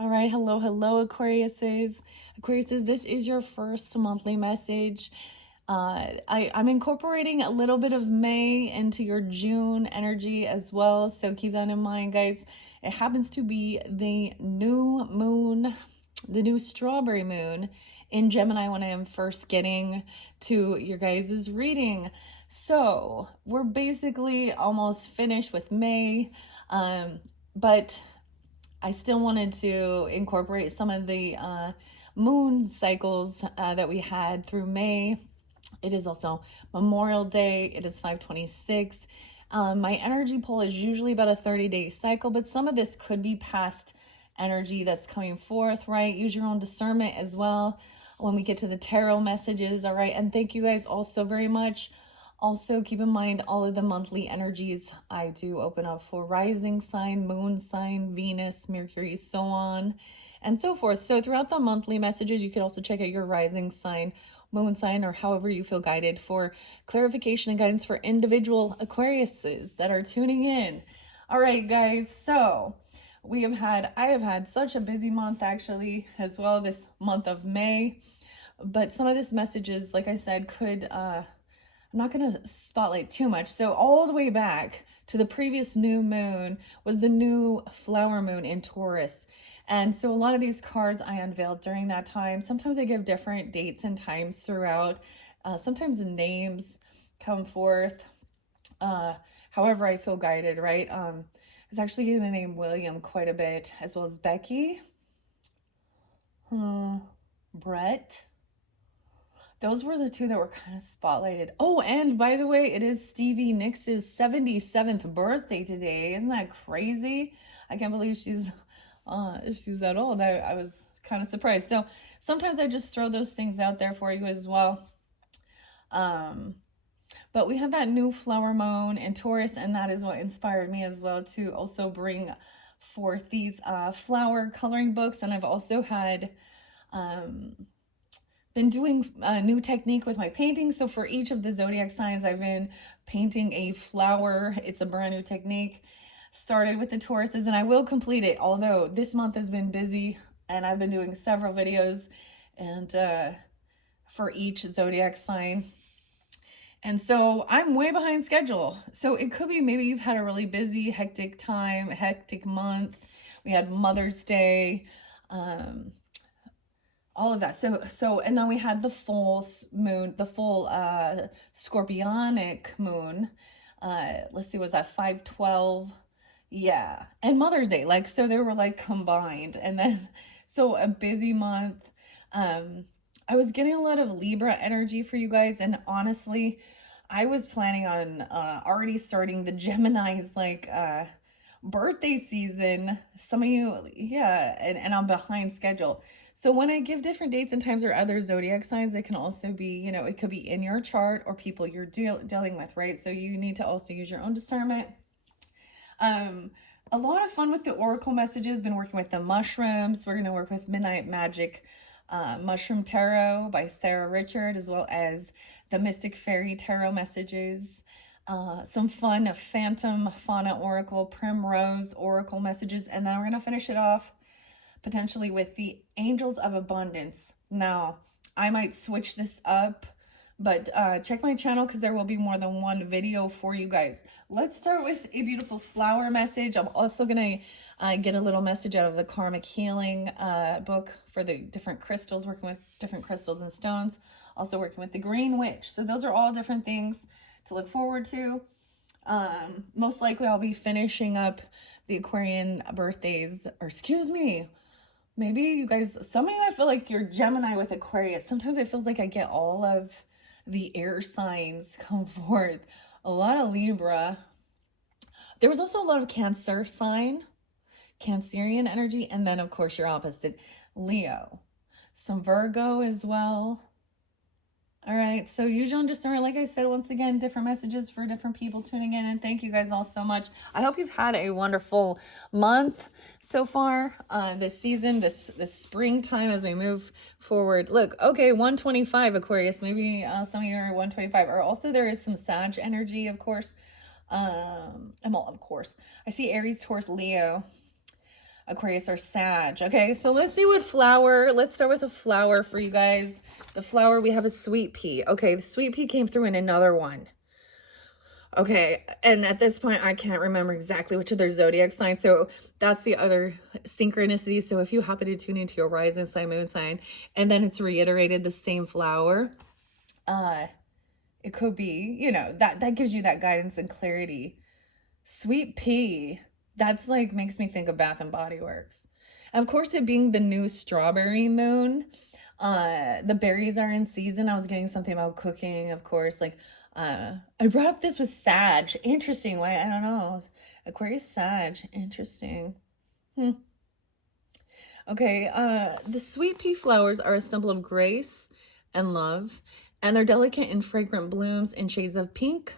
All right, hello, Aquariuses. Aquariuses, this is your first monthly message. I'm incorporating a little bit of May into your June energy as well, so keep that in mind, guys. It happens to be the new moon, the new strawberry moon in Gemini when I am first getting to your guys' reading. So we're basically almost finished with May, but I still wanted to incorporate some of the moon cycles that we had through May. It is also Memorial Day. It is 526. My energy pull is usually about a 30-day cycle, but some of this could be past energy that's coming forth, right? Use your own discernment as well when we get to the tarot messages, all right? And thank you guys all so very much. Also, keep in mind all of the monthly energies I do open up for rising sign, moon sign, Venus, Mercury, so on and so forth. So throughout the monthly messages, you can also check out your rising sign, moon sign, or however you feel guided for clarification and guidance for individual Aquariuses that are tuning in. All right, guys. So I have had such a busy month actually as well this month of May. But some of this messages, like I said, could I'm not going to spotlight too much. So all the way back to the previous new moon was the new flower moon in Taurus. And so a lot of these cards I unveiled during that time. Sometimes I give different dates and times throughout. Sometimes the names come forth. However I feel guided, right? I was actually using the name William quite a bit, as well as Becky, Brett. Those were the two that were kind of spotlighted. Oh, and by the way, it is Stevie Nicks' 77th birthday today. Isn't that crazy? I can't believe she's that old. I was kind of surprised. So sometimes I just throw those things out there for you as well. But we had that new flower moon in Taurus, and that is what inspired me as well to also bring forth these flower coloring books. And I've also had been doing a new technique with my painting. So for each of the zodiac signs, I've been painting a flower. It's a brand new technique. Started with the Tauruses, and I will complete it. Although this month has been busy, and I've been doing several videos, and for each zodiac sign. And so I'm way behind schedule. So it could be maybe you've had a really busy, hectic time, hectic month. We had Mother's Day. All of that. So and then we had the full moon, the full scorpionic moon. Let's see, was that 512? Yeah. And Mother's Day. Like, so they were like combined. And then so a busy month. I was getting a lot of Libra energy for you guys, and honestly, I was planning on already starting the Gemini's like birthday season. Some of you, yeah, and I'm behind schedule. So when I give different dates and times or other zodiac signs, it can also be, it could be in your chart or people you're dealing with, right? So you need to also use your own discernment. A lot of fun with the oracle messages. Been working with the mushrooms. We're going to work with Midnight Magic Mushroom Tarot by Sarah Richard, as well as the Mystic Fairy Tarot messages. Some fun Phantom Fauna Oracle, Primrose Oracle messages, and then we're going to finish it off potentially with the Angels of Abundance. Now, I might switch this up, but check my channel because there will be more than one video for you guys. Let's start with a beautiful flower message. I'm also going to get a little message out of the Karmic Healing book for the different crystals, working with different crystals and stones. Also working with the Green Witch. So those are all different things to look forward to. Most likely I'll be finishing up the Aquarian birthdays, or excuse me, maybe you guys, some of you, I feel like you're Gemini with Aquarius. Sometimes it feels like I get all of the air signs come forth. A lot of Libra. There was also a lot of Cancer sign, Cancerian energy, and then of course your opposite, Leo. Some Virgo as well. All right, so use your own discernment. Like I said, once again, different messages for different people tuning in, and thank you guys all so much. I hope you've had a wonderful month so far, this season, this springtime as we move forward. Look, okay, 125 Aquarius. Maybe some of you are 125. Or also there is some Sag energy, of course. Of course. I see Aries, Taurus, Leo. Aquarius or Sag. Okay, so let's see what flower. Let's start with a flower for you guys. The flower we have is sweet pea. Okay, the sweet pea came through in another one. Okay, and at this point, I can't remember exactly which of their zodiac signs. So that's the other synchronicity. So if you happen to tune into your rising sign, moon sign, and then it's reiterated the same flower, it could be, you know, that gives you that guidance and clarity. Sweet pea, that's like makes me think of Bath and Body Works. And of course, it being the new strawberry moon, the berries are in season. I was getting something about cooking, of course. Like, I brought up this with Sag. Interesting. Why? I don't know. Aquarius Sag. Interesting. Okay. The sweet pea flowers are a symbol of grace and love, and they're delicate and fragrant blooms in shades of pink,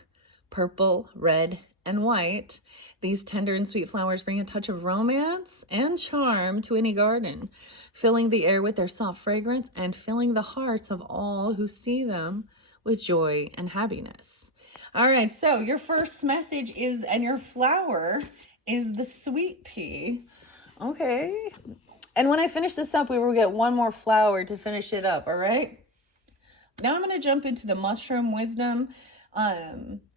purple, red, and white. These tender and sweet flowers bring a touch of romance and charm to any garden, filling the air with their soft fragrance and filling the hearts of all who see them with joy and happiness. All right, so your first message is, and your flower is the sweet pea. Okay. And when I finish this up, we will get one more flower to finish it up, all right? Now I'm going to jump into the mushroom wisdom.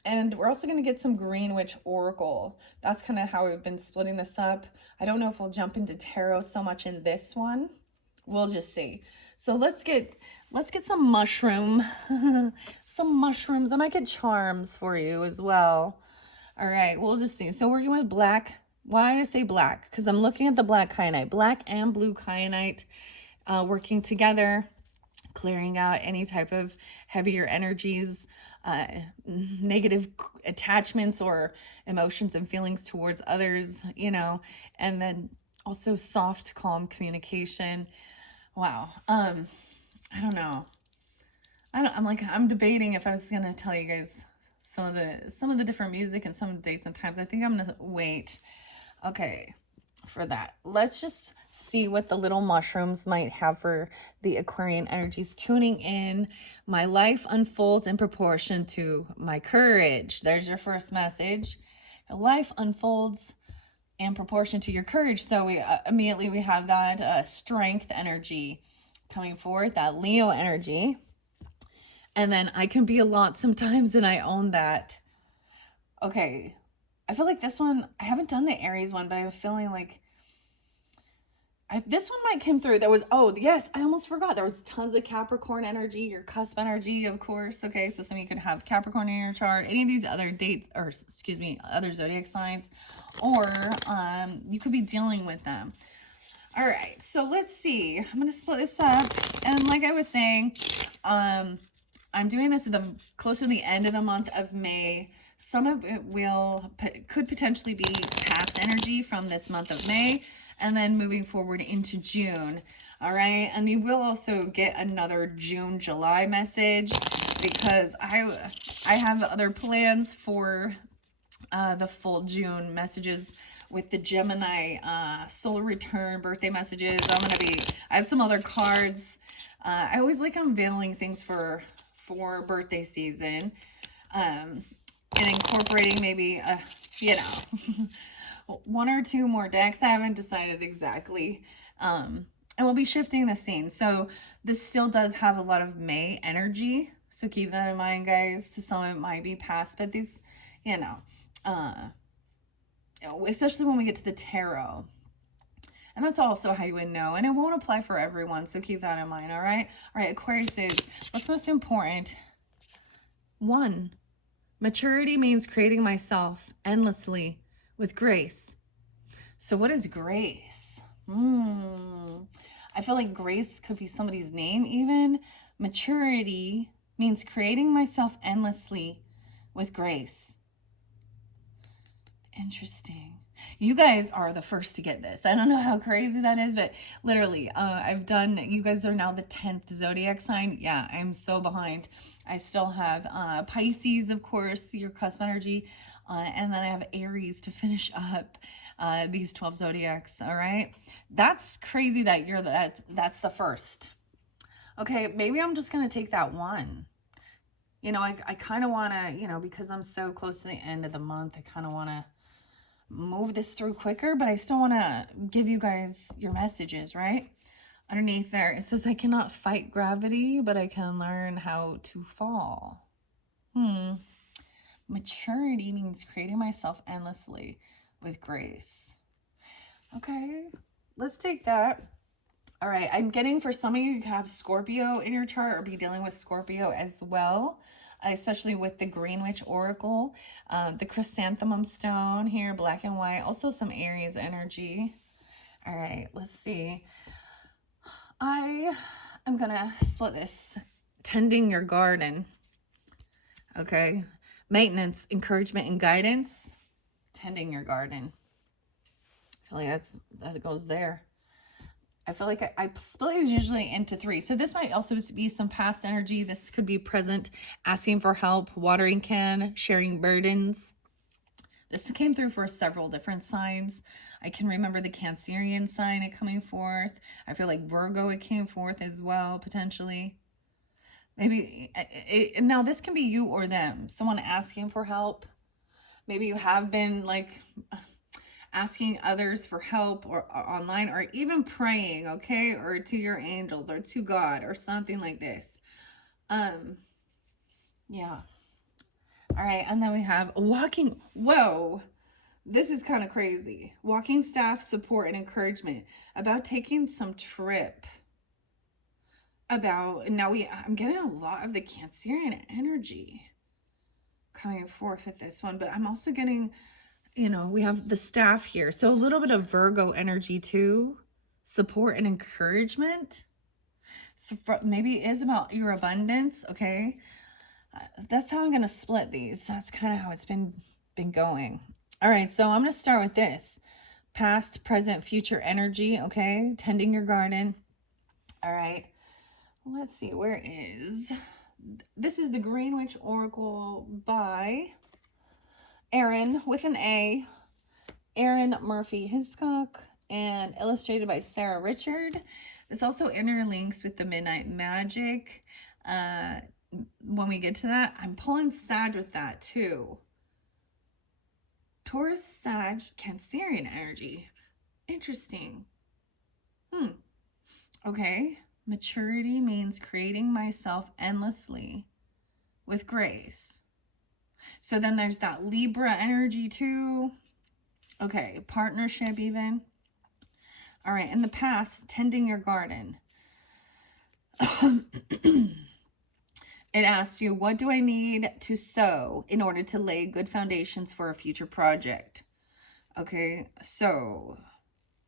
And we're also going to get some Green Witch Oracle. That's kind of how we've been splitting this up. I don't know if we'll jump into tarot so much in this one. We'll just see. So let's get some mushroom, some mushrooms. I might get charms for you as well. All right, we'll just see. So working with black. Why did I say black? Because I'm looking at the black kyanite. Black and blue kyanite working together, clearing out any type of heavier energies, negative attachments or emotions and feelings towards others, you know, and then also soft, calm communication. Wow. I don't know. I'm debating if I was going to tell you guys some of the different music and some of the dates and times. I think I'm going to wait. Okay. For that, let's just see what the little mushrooms might have for the Aquarian energies tuning in. My life unfolds in proportion to my courage. There's your first message. Your life unfolds in proportion to your courage. So we immediately we have that strength energy coming forth, that Leo energy. And then I can be a lot sometimes, and I own that. Okay. I feel like this one, I haven't done the Aries one, but I have a feeling like this one might come through. There was, oh, yes, I almost forgot. There was tons of Capricorn energy, your cusp energy, of course. Okay, so some of you could have Capricorn in your chart, any of these other dates, or excuse me, other zodiac signs, or you could be dealing with them. All right, so let's see. I'm going to split this up. And like I was saying, I'm doing this close to the end of the month of May. Some of it could potentially be past energy from this month of May, and then moving forward into June. All right, and you will also get another June, July message, because I have other plans for the full June messages with the Gemini solar return birthday messages. I have some other cards. I always like unveiling things for birthday season. And incorporating maybe, you know, one or two more decks. I haven't decided exactly. And we'll be shifting the scene. So this still does have a lot of May energy. So keep that in mind, guys. So some of it might be past, but these, you know, especially when we get to the tarot. And that's also how you would know. And it won't apply for everyone. So keep that in mind, all right? All right, Aquarius is, what's most important? 1. Maturity means creating myself endlessly with grace. So what is grace? I feel like grace could be somebody's name even. Maturity means creating myself endlessly with grace. Interesting. You guys are the first to get this. I don't know how crazy that is, but literally, you guys are now the 10th zodiac sign. Yeah, I'm so behind. I still have Pisces, of course, your cusp energy, and then I have Aries to finish up these 12 zodiacs, all right? That's crazy that that's the first. Okay, maybe I'm just going to take that one. You know, I kind of want to, you know, because I'm so close to the end of the month, I kind of want to move this through quicker, but I still want to give you guys your messages, right? Underneath there, it says, I cannot fight gravity, but I can learn how to fall. Maturity means creating myself endlessly with grace. Okay, let's take that. All right, I'm getting, for some of you, you have Scorpio in your chart or be dealing with Scorpio as well, especially with the Green Witch Oracle, the Chrysanthemum Stone here, black and white, also some Aries energy. All right, let's see. I am going to split this. Tending your garden. Okay. Maintenance, encouragement, and guidance. Tending your garden. I feel like that goes there. I feel like I split these usually into 3. So this might also be some past energy. This could be present, asking for help, watering can, sharing burdens. This came through for several different signs. I can remember the Cancerian sign it coming forth. I feel like Virgo it came forth as well, potentially. Maybe, now this can be you or them. Someone asking for help. Maybe you have been like asking others for help or online, or even praying, okay? Or to your angels or to God or something like this. Yeah. All right, and then we have walking. Whoa, this is kind of crazy. Walking staff support and encouragement about taking some trip. I'm getting a lot of the Cancerian energy coming forth with this one, but I'm also getting, we have the staff here. So a little bit of Virgo energy too. Support and encouragement. Maybe it is about your abundance, okay? That's how I'm going to split these. That's kind of how it's been going. All right, so I'm going to start with this. Past, present, future energy, okay? Tending your garden. All right. Let's see, this is the Green Witch Oracle by Aaron with an A, Aaron Murphy Hiscock, and illustrated by Sarah Richard. This also interlinks with the Midnight Magic. When we get to that, I'm pulling Sag with that too. Taurus, Sag, Cancerian energy. Interesting. Okay. Maturity means creating myself endlessly with grace. So then there's that Libra energy too. Okay, partnership even. All right, in the past, tending your garden. It asks you, what do I need to sow in order to lay good foundations for a future project? Okay, so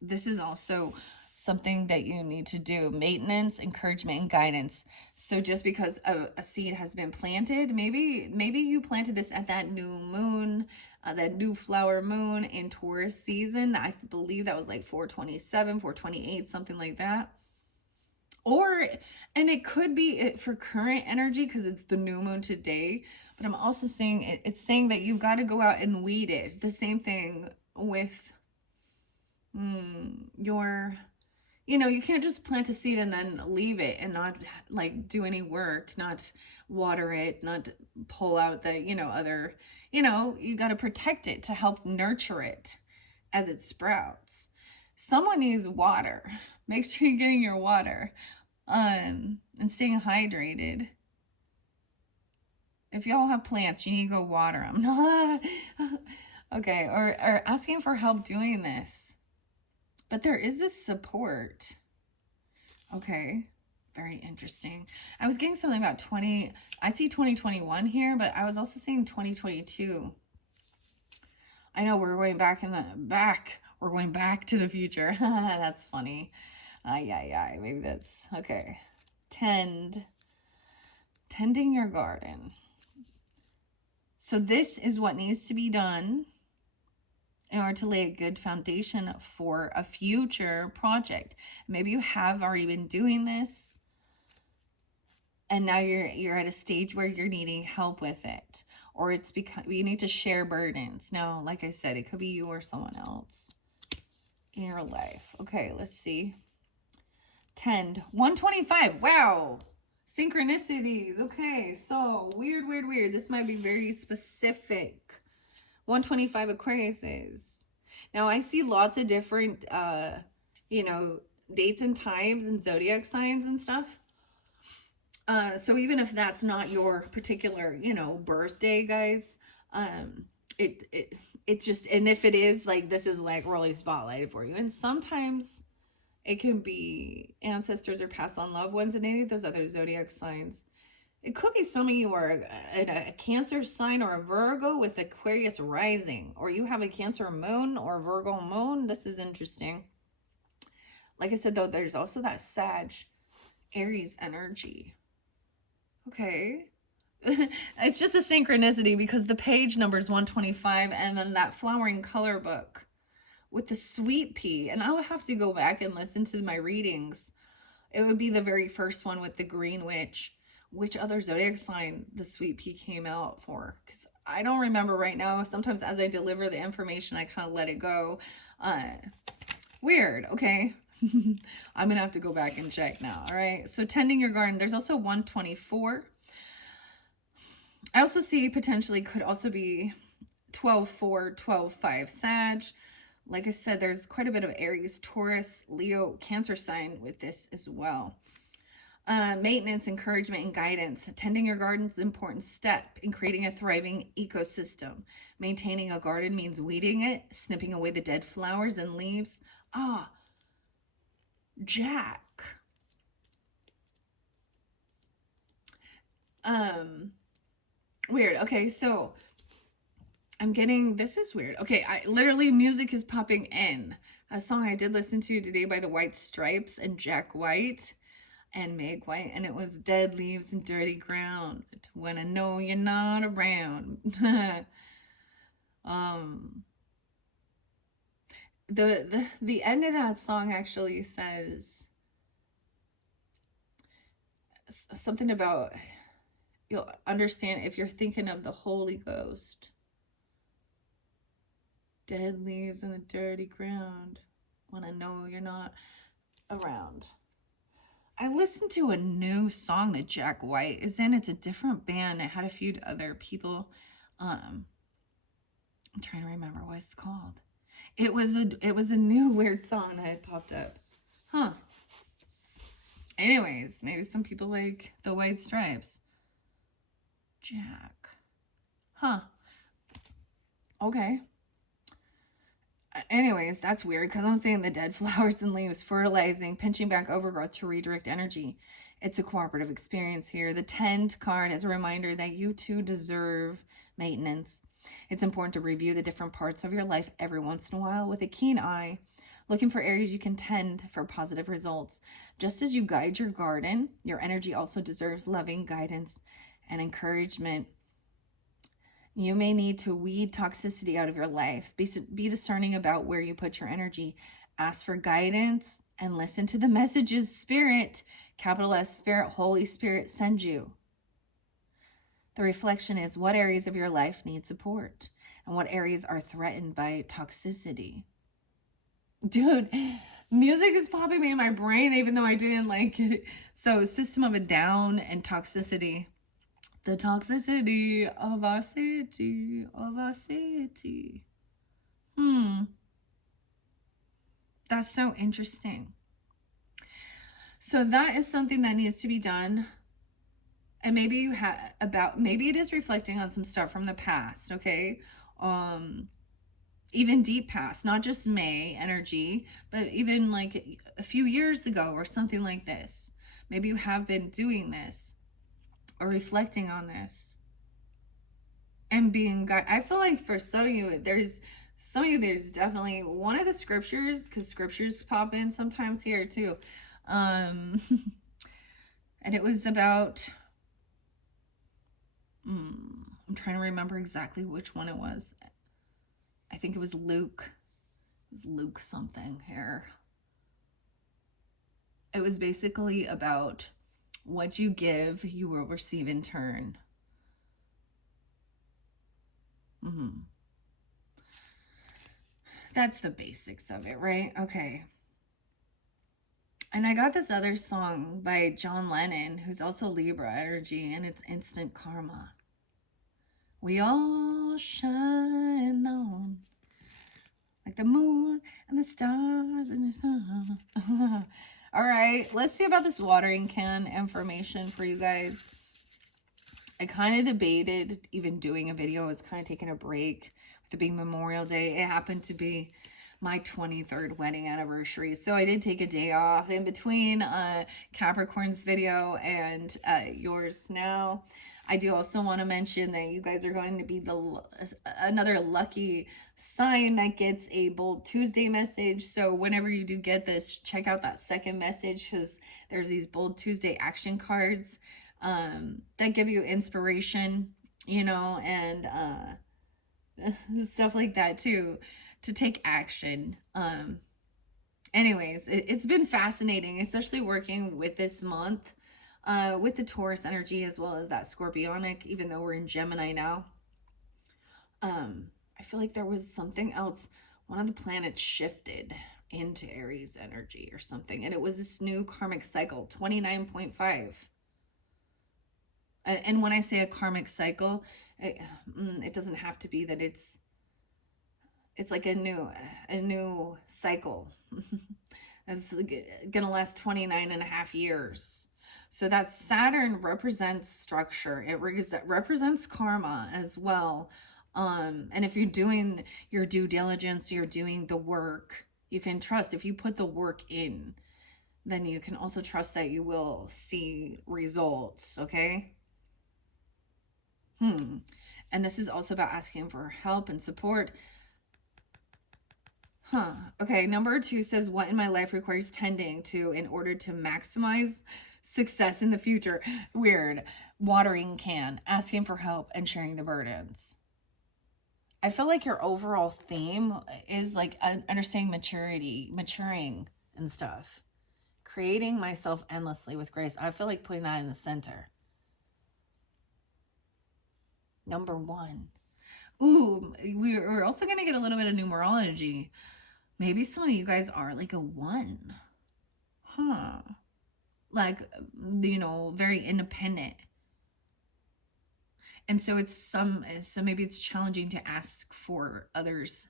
this is also something that you need to do. Maintenance, encouragement, and guidance. So just because a seed has been planted, maybe you planted this at that new moon, that new flower moon in Taurus season. I believe that was like 427, 428, something like that. And it could be for current energy because it's the new moon today. But I'm also saying, it's saying that you've got to go out and weed it. The same thing with you can't just plant a seed and then leave it and not like do any work, not water it, not pull out the, other, you got to protect it to help nurture it as it sprouts. Someone needs water. Make sure you're getting your water, and staying hydrated. If y'all have plants, you need to go water them. Okay, or asking for help doing this. But there is this support. Okay, very interesting. I was getting something about I see 2021 here, but I was also seeing 2022. I know we're going back we're going back to the future. That's funny. Yeah, maybe that's, okay. Tending your garden. So this is what needs to be done in order to lay a good foundation for a future project. Maybe you have already been doing this, and now you're at a stage where you're needing help with it, or it's because you need to share burdens. Now, like I said, it could be you or someone else in your life. Okay, let's see. 125. Wow. Synchronicities. Okay, so weird. This might be very specific. 125 Aquarius is. Now I see lots of different, you know, dates and times and zodiac signs and stuff. So even if that's not your particular, you know, birthday, guys, um, it it's just, and if it is, like, this is like really spotlighted for you. And sometimes it can be ancestors or past on loved ones and any of those other zodiac signs. It could be some of you are a Cancer sign or a Virgo with Aquarius rising, or you have a Cancer moon or Virgo moon. This is interesting. Like I said, though, there's also that Sag Aries energy. Okay. It's just a synchronicity because the page number is 125, and then that flowering color book with the sweet pea. And I would have to go back and listen to my readings. It would be the very first one with the green witch. Which other zodiac sign the sweet pea came out for? Because I don't remember right now. Sometimes as I deliver the information, I kind of let it go. Weird. Okay. I'm going to have to go back and check now. All right. So tending your garden, there's also 124. I also see potentially could also be 12-4, 12-5 Sag. Like I said, there's quite a bit of Aries, Taurus, Leo, Cancer sign with this as well. Maintenance, encouragement, and guidance. Tending your garden is an important step in creating a thriving ecosystem. Maintaining a garden means weeding it, snipping away the dead flowers and leaves. Jack. Weird. Okay, so I'm getting, this is weird. Okay, literally music is popping in. A song I did listen to today by the White Stripes and Jack White and Meg White, and it was Dead Leaves and Dirty Ground when I know you're not around. The end of that song actually says something about, you'll understand if you're thinking of the Holy Ghost. Dead leaves in the dirty ground when I know you're not around. I listened to a new song that Jack White is in. It's a different band. It had a few other people. I'm trying to remember what it's called. It was a new weird song that had popped up. Huh. Anyways, maybe some people like the White Stripes. Jack. Huh. Okay. Anyways, that's weird because I'm seeing the dead flowers and leaves, fertilizing, pinching back overgrowth to redirect energy. It's a cooperative experience here. The Tend card is a reminder that you too deserve maintenance. It's important to review the different parts of your life every once in a while with a keen eye, looking for areas you can tend for positive results. Just as you guide your garden, your energy also deserves loving guidance and encouragement. You may need to weed toxicity out of your life. Be discerning about where you put your energy. Ask for guidance and listen to the messages Spirit, capital S, Spirit, Holy Spirit send you. The reflection is what areas of your life need support and what areas are threatened by toxicity. Dude, music is popping me in my brain even though I didn't like it. So System of a Down and toxicity. The toxicity of our city, of our city. That's so interesting. So that is something that needs to be done. And maybe you have maybe it is reflecting on some stuff from the past, okay? Even deep past, not just May energy, but even like a few years ago or something like this. Maybe you have been doing this or reflecting on this and being I feel like for some of you there's definitely one of the scriptures, because scriptures pop in sometimes here too, and it was about I'm trying to remember exactly which one it was. I think it was Luke. It was Luke something here. It was basically about what you give, you will receive in turn. That's the basics of it, right? Okay. And I got this other song by John Lennon, who's also Libra energy, and it's Instant Karma. We all shine on. Like the moon and the stars and the sun. All right, let's see about this watering can information for you guys. I kind of debated even doing a video. I was kind of taking a break with it being Memorial Day. It happened to be my 23rd wedding anniversary. So I did take a day off in between Capricorn's video and yours now. I do also want to mention that you guys are going to be another lucky sign that gets a Bold Tuesday message. So whenever you do get this, check out that second message, because there's these Bold Tuesday action cards that give you inspiration, you know, and stuff like that too, to take action. Anyways, it's been fascinating, especially working with this month, with the Taurus energy as well as that Scorpionic, even though we're in Gemini now. I feel like there was something else. One of the planets shifted into Aries energy or something, and it was this new karmic cycle, 29.5. And when I say a karmic cycle, it doesn't have to be that it's like a new cycle. It's gonna last 29 and a half years. So that Saturn represents structure. It represents karma as well. And if you're doing your due diligence, you're doing the work, you can trust. If you put the work in, then you can also trust that you will see results, okay? And this is also about asking for help and support. Okay, number 2 says, what in my life requires tending to in order to maximize success in the future? Weird. Watering can, asking for help, and sharing the burdens. I feel like your overall theme is like understanding maturity, maturing and stuff. Creating myself endlessly with grace. I feel like putting that in the center. Number 1. Ooh, we're also going to get a little bit of numerology. Maybe some of you guys are like a 1. Like, you know, very independent. And so so maybe it's challenging to ask for others'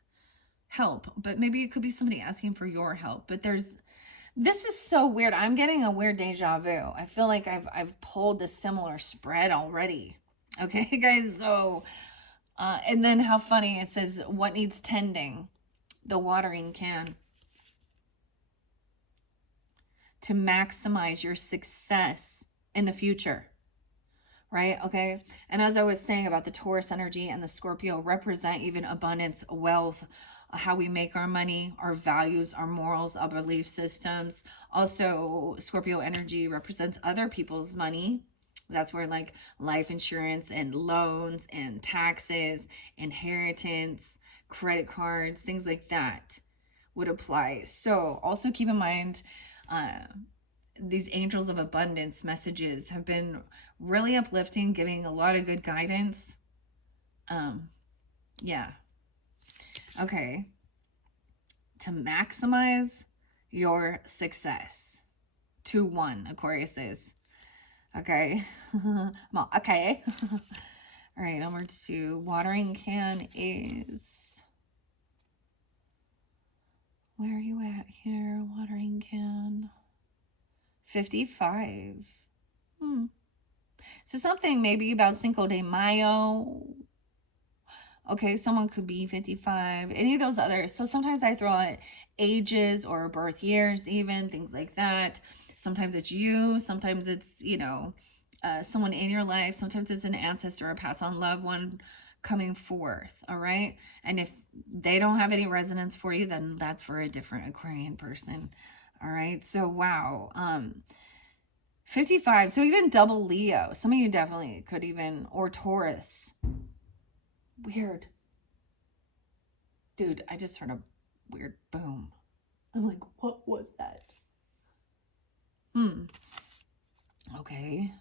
help, but maybe it could be somebody asking for your help. But this is so weird. I'm getting a weird deja vu. I feel like I've pulled a similar spread already. Okay, guys. So, and then how funny it says, what needs tending? The watering can. To maximize your success in the future. Right? Okay. And as I was saying about the Taurus energy and the Scorpio represent even abundance, wealth, how we make our money, our values, our morals, our belief systems. Also, Scorpio energy represents other people's money. That's where like life insurance and loans and taxes, inheritance, credit cards, things like that would apply. So also keep in mind, these angels of abundance messages have been really uplifting, giving a lot of good guidance. Yeah. Okay. To maximize your success. 2-1, Aquarius is. Okay. Okay. All right, number 2. Watering can is... Where are you at here? Watering can... 55. So something maybe about Cinco de Mayo. Okay, someone could be 55. Any of those others. So sometimes I throw out ages or birth years, even things like that. Sometimes it's you. Sometimes it's, you know, someone in your life. Sometimes it's an ancestor or past on loved one coming forth. All right. And if they don't have any resonance for you, then that's for a different Aquarian person. All right. So, wow. 55. So even double Leo. Some of you definitely could even, or Taurus. Weird. Dude, I just heard a weird boom. I'm like, what was that? Okay.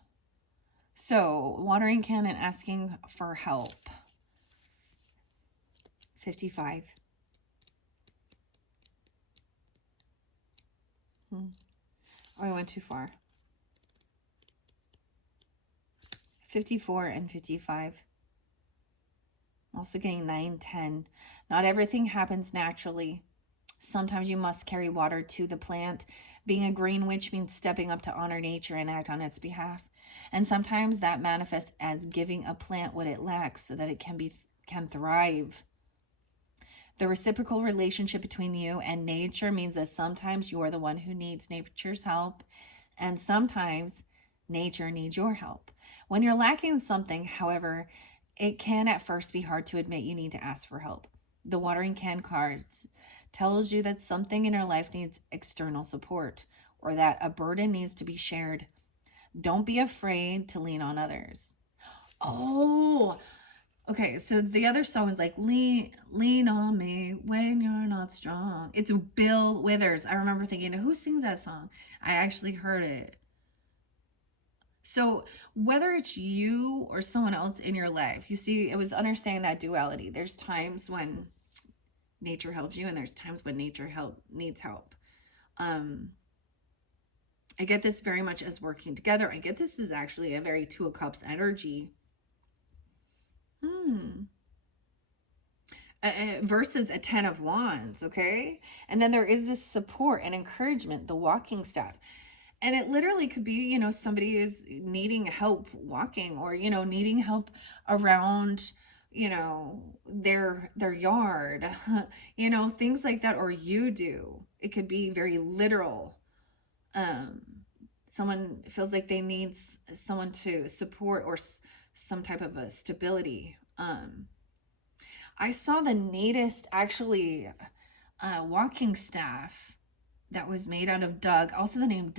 So, watering can and asking for help. 55. Oh, I went too far. 54 and 55. Also getting 9, 10. Not everything happens naturally. Sometimes you must carry water to the plant. Being a green witch means stepping up to honor nature and act on its behalf. And sometimes that manifests as giving a plant what it lacks so that it can thrive. The reciprocal relationship between you and nature means that sometimes you're the one who needs nature's help, and sometimes nature needs your help. When you're lacking something, however, it can at first be hard to admit you need to ask for help. The watering can cards tells you that something in your life needs external support or that a burden needs to be shared. Don't be afraid to lean on others. Oh, okay. So the other song is like lean on me when you're not strong. It's Bill Withers. I remember thinking, who sings that song? I actually heard it. So whether it's you or someone else in your life, you see, it was understanding that duality. There's times when nature helps you and there's times when nature needs help. I get this very much as working together. I get this is actually a very Two of Cups energy. Versus a 10 of Wands, okay? And then there is this support and encouragement, the walking staff. And it literally could be, somebody is needing help walking or, needing help around, their yard, things like that, or you do. It could be very literal. Someone feels like they need someone to support or some type of a stability. I saw the neatest, actually, walking staff that was made out of Doug. Also the name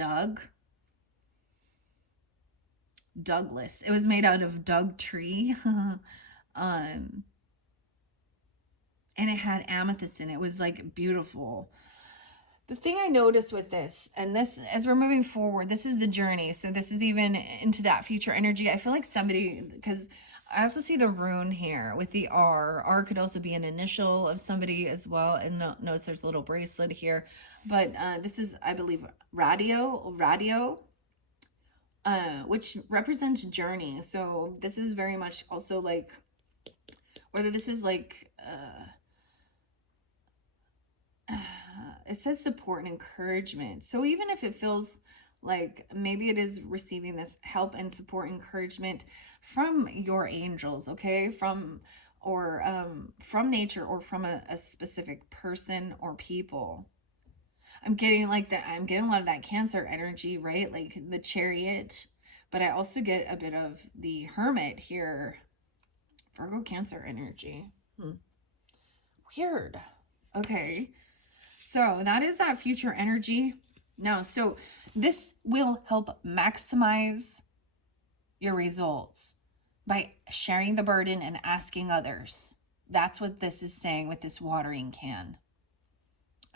Douglas. It was made out of Doug tree. And it had amethyst in it. It was like beautiful. The thing I noticed with this, and this, as we're moving forward, this is the journey. So this is even into that future energy. I feel like somebody, because I also see the rune here with the R. R could also be an initial of somebody as well. And notice there's a little bracelet here. But this is, I believe, radio, which represents journey. So this is very much also like, whether this is like, it says support and encouragement. So even if it feels like maybe it is receiving this help and support, encouragement from your angels, okay, from nature or from a specific person or people. I'm getting a lot of that Cancer energy, right? Like the Chariot, but I also get a bit of the Hermit here. Virgo Cancer energy. Weird. Okay. So that is that future energy. Now, so this will help maximize your results by sharing the burden and asking others. That's what this is saying with this watering can.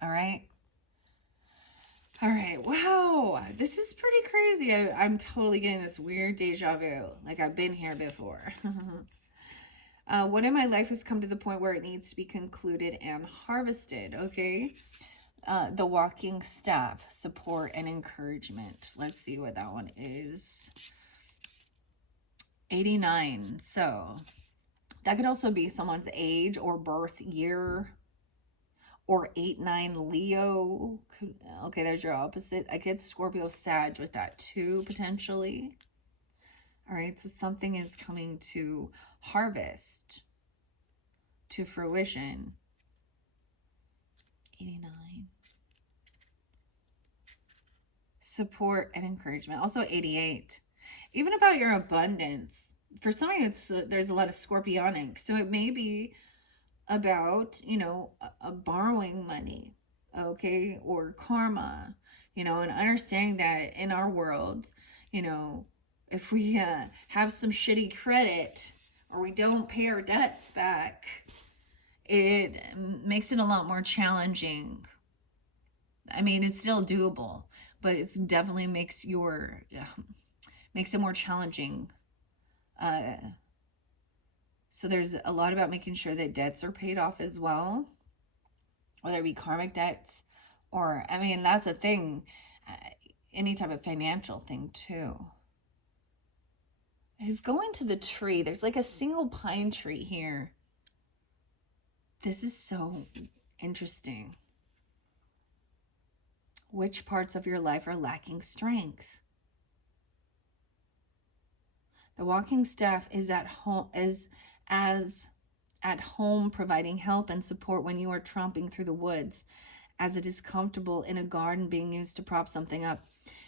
All right. All right. Wow. This is pretty crazy. I'm totally getting this weird deja vu. Like I've been here before. What in my life has come to the point where it needs to be concluded and harvested. Okay. The walking staff, support and encouragement. Let's see what that one is. 89. So that could also be someone's age or birth year. Or 8-9 Leo. Okay, there's your opposite. I get Scorpio Sag with that too, potentially. All right, so something is coming to harvest, to fruition. 89. Support and encouragement. Also 88. Even about your abundance. For some of you, there's a lot of scorpionic. So it may be about, borrowing money, okay, or karma, and understanding that in our world, if we have some shitty credit or we don't pay our debts back, it makes it a lot more challenging. I mean, it's still doable, but it's definitely makes it more challenging. So there's a lot about making sure that debts are paid off as well, whether it be karmic debts or, that's a thing, any type of financial thing too. Who's going to the tree? There's like a single pine tree here. This is so interesting. Which parts of your life are lacking strength? The walking staff is at home, as at home, providing help and support when you are tromping through the woods, as it is comfortable in a garden being used to prop something up.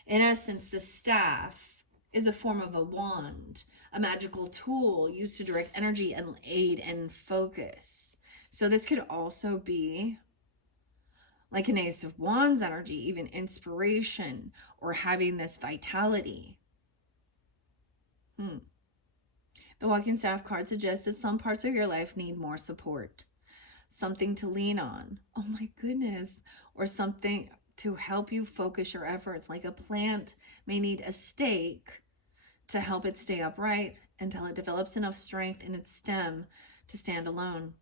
In essence, the staff is a form of a wand, a magical tool used to direct energy and aid and focus. So this could also be like an Ace of Wands energy, even inspiration or having this vitality. The walking staff card suggests that some parts of your life need more support, something to lean on. Oh my goodness. Or something to help you focus your efforts, like a plant may need a stake to help it stay upright until it develops enough strength in its stem to stand alone.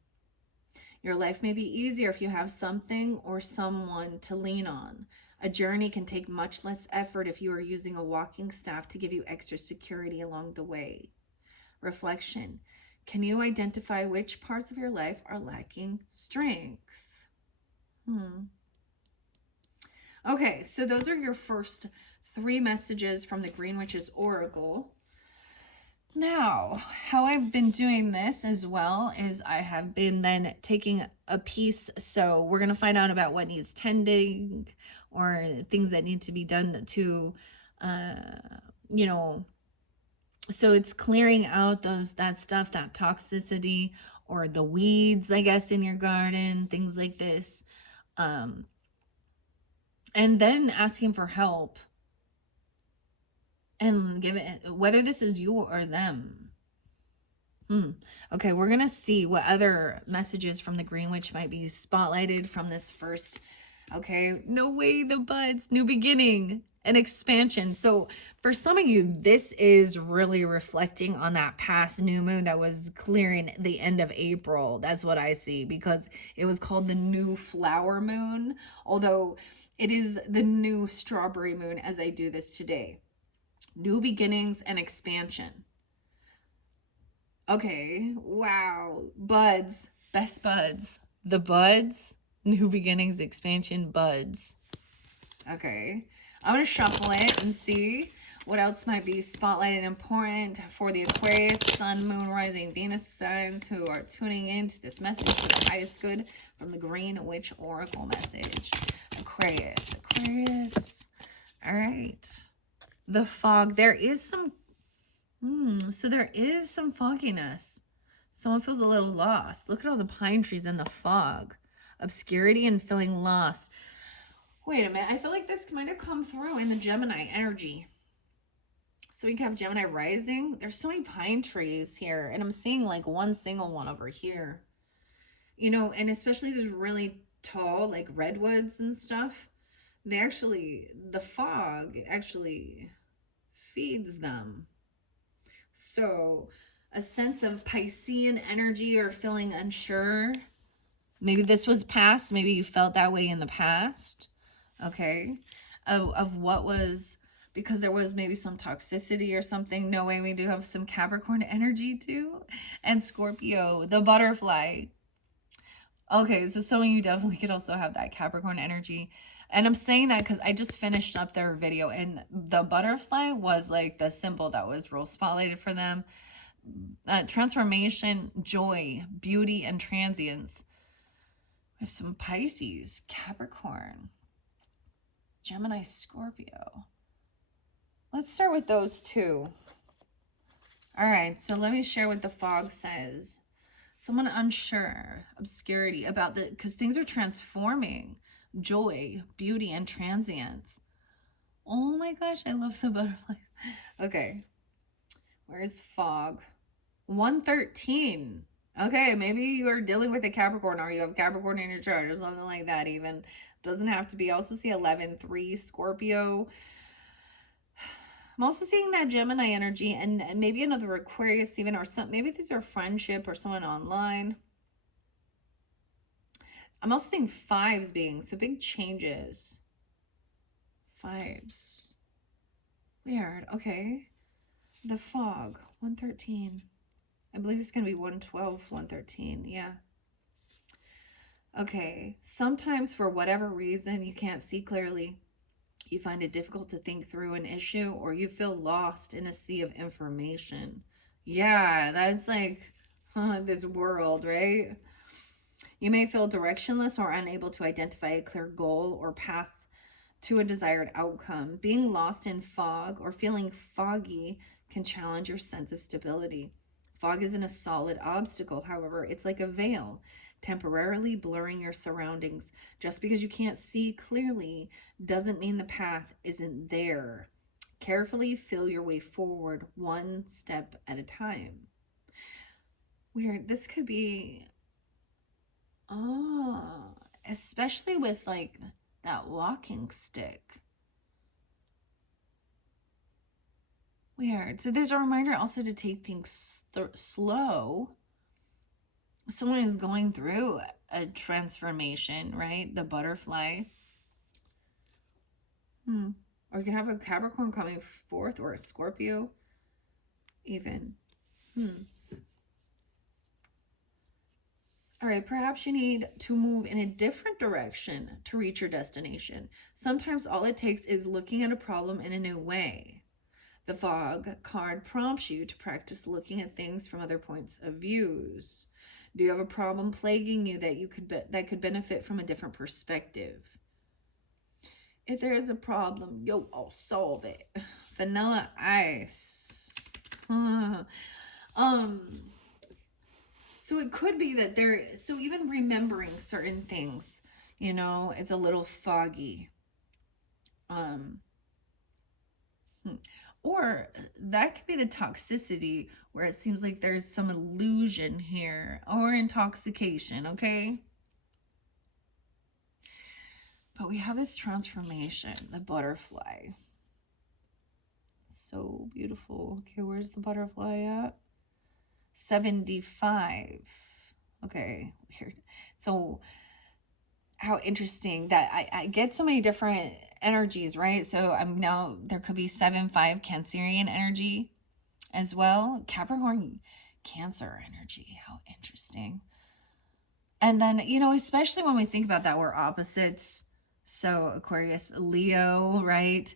Your life may be easier if you have something or someone to lean on. A journey can take much less effort if you are using a walking staff to give you extra security along the way. Reflection. Can you identify which parts of your life are lacking strength? Okay, so those are your first 3 messages from the Green Witch's Oracle. Now, how I've been doing this as well is I have been then taking a piece. So we're going to find out about what needs tending or things that need to be done to, so it's clearing out that stuff, that toxicity or the weeds, I guess, in your garden, things like this. And then asking for help and give it, whether this is you or them. Okay, we're going to see what other messages from the Green Witch might be spotlighted from this first. Okay, no way, the buds, new beginning, an expansion. So for some of you, this is really reflecting on that past new moon that was clearing the end of April. That's what I see, because it was called the new flower moon, although it is the new strawberry moon as I do this today. New beginnings and expansion. Okay, wow. Buds, best buds. The buds, new beginnings, expansion, buds. Okay, I'm going to shuffle it and see what else might be spotlighted important for the Aquarius, Sun, Moon, Rising, Venus signs who are tuning in to this message for the highest good from the Green Witch Oracle message. Aquarius. All right. The fog. There is some so there is some fogginess. Someone feels a little lost. Look at all the pine trees and the fog. Obscurity and feeling lost. Wait a minute. I feel like this might have come through in the Gemini energy. So we have Gemini rising. There's so many pine trees here. And I'm seeing like one single one over here. And especially there's really tall like redwoods and stuff. The fog actually feeds them. So a sense of Piscean energy or feeling unsure. Maybe this was past. Maybe you felt that way in the past. Okay. Of what was, because there was maybe some toxicity or something. No way, we do have some Capricorn energy too. And Scorpio, the butterfly. Okay, so some of you definitely could also have that Capricorn energy. And I'm saying that because I just finished up their video and the butterfly was like the symbol that was real spotlighted for them. Transformation, joy, beauty, and transience. We have some Pisces, Capricorn, Gemini, Scorpio. Let's start with those 2. All right, so let me share what the fog says. Someone unsure, obscurity about because things are transforming. Joy, beauty, and transience. Oh my gosh, I love the butterflies. Okay, where's fog? 113. Okay, maybe you're dealing with a Capricorn or you have Capricorn in your chart or something like that even. Doesn't have to be. I also see 11-3 Scorpio. I'm also seeing that Gemini energy and maybe another Aquarius even, or some, maybe these are friendship or someone online. I'm also seeing 5s being, so big changes. 5s. Weird. Okay. The fog. 113. I believe it's going to be 112, 113. Yeah. Okay, sometimes for whatever reason you can't see clearly, you find it difficult to think through an issue, or you feel lost in a sea of information. Yeah, that's like this world, right? You may feel directionless or unable to identify a clear goal or path to a desired outcome. Being lost in fog or feeling foggy can challenge your sense of stability. Fog isn't a solid obstacle, however, it's like a veil, temporarily blurring your surroundings. Just because you can't see clearly doesn't mean the path isn't there. Carefully feel your way forward, one step at a time. Weird. This could be, oh, especially with like that walking stick. Weird. So there's a reminder also to take things slow. Someone is going through a transformation, right? The butterfly. Or you can have a Capricorn coming forth, or a Scorpio even. All right, perhaps you need to move in a different direction to reach your destination. Sometimes all it takes is looking at a problem in a new way. The fog card prompts you to practice looking at things from other points of views. Do you have a problem plaguing you that could benefit from a different perspective? If there is a problem, yo, I'll solve it. Vanilla ice. So it could be that so even remembering certain things, is a little foggy. Or that could be the toxicity, where it seems like there's some illusion here, or intoxication, okay? But we have this transformation, the butterfly. So beautiful. Okay, where's the butterfly at? 75. Okay, weird. So how interesting that I get so many different energies, right? So I'm now, there could be 7-5 Cancerian energy as well. Capricorn Cancer energy. How interesting. And then, especially when we think about that, we're opposites. So Aquarius, Leo, right?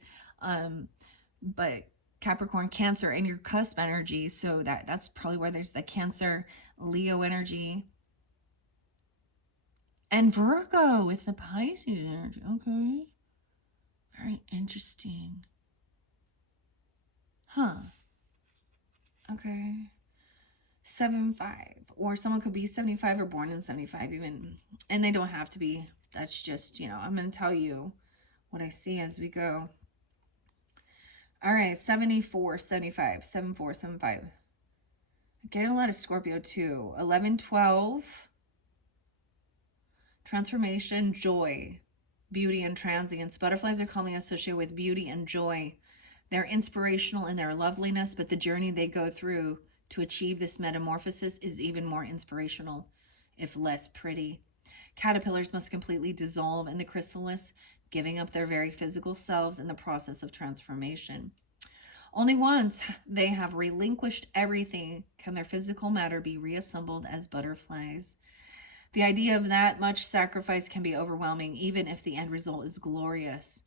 But Capricorn, Cancer, and your cusp energy. So that's probably where there's the Cancer, Leo energy. And Virgo with the Pisces energy. Okay. Very interesting. Huh. Okay. 7-5. Or someone could be 75 or born in 75 even. And they don't have to be. That's just, I'm going to tell you what I see as we go. All right. 74, 75, 74, 75. I'm getting a lot of Scorpio too. 11, 12. Transformation, joy, beauty, and transience. Butterflies are commonly associated with beauty and joy. They're inspirational in their loveliness, but the journey they go through to achieve this metamorphosis is even more inspirational, if less pretty. Caterpillars must completely dissolve in the chrysalis, giving up their very physical selves in the process of transformation. Only once they have relinquished everything can their physical matter be reassembled as butterflies. The idea of that much sacrifice can be overwhelming, even if the end result is glorious.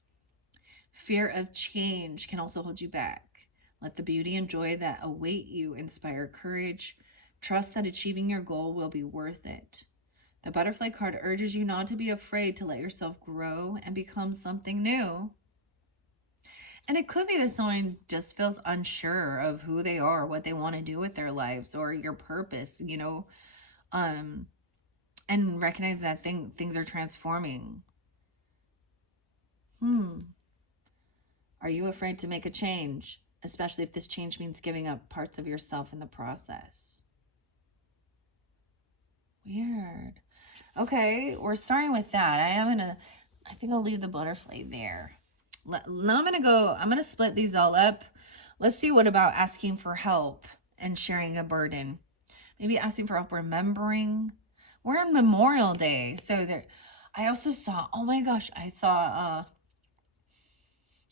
Fear of change can also hold you back. Let the beauty and joy that await you inspire courage. Trust that achieving your goal will be worth it. The butterfly card urges you not to be afraid to let yourself grow and become something new. And it could be that someone just feels unsure of who they are, what they want to do with their lives, or your purpose, and recognize that things are transforming. Are you afraid to make a change, especially if this change means giving up parts of yourself in the process? Weird. Okay, we're starting with that. I think I'll leave the butterfly there. Now I'm gonna split these all up. Let's see, what about asking for help and sharing a burden? Maybe asking for help remembering. We're on Memorial Day, so I also saw, oh my gosh, I saw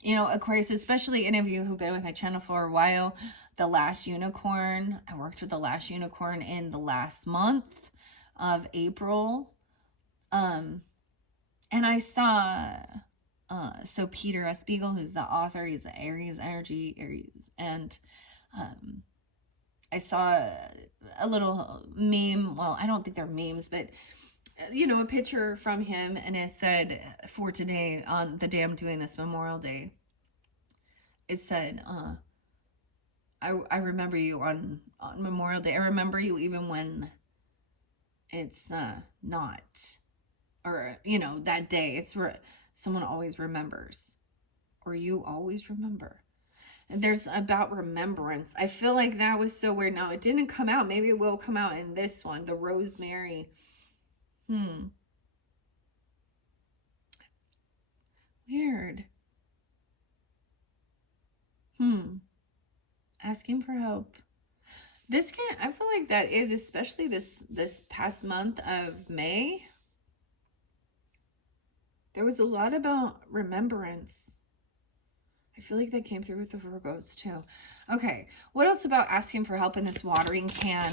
Aquarius, especially any of you who've been with my channel for a while, the last unicorn. I worked with the last unicorn in the last month of April. And I saw, so Peter S. Beagle, who's the author, he's the Aries energy, Aries. And I saw a little meme. Well, I don't think they're memes, but a picture from him, and it said, for today, on the day I'm doing this, Memorial Day, it said, I remember you on Memorial Day. I remember you even when it's not, or that day. It's where someone always remembers, or you always remember. And there's about remembrance. I feel like that was so weird. Now, it didn't come out. Maybe it will come out in this one, the Rosemary. Weird. Asking for help. This can, I feel like that is, especially this past month of May, there was a lot about remembrance. I feel like that came through with the Virgos too. Okay, what else about asking for help in this watering can?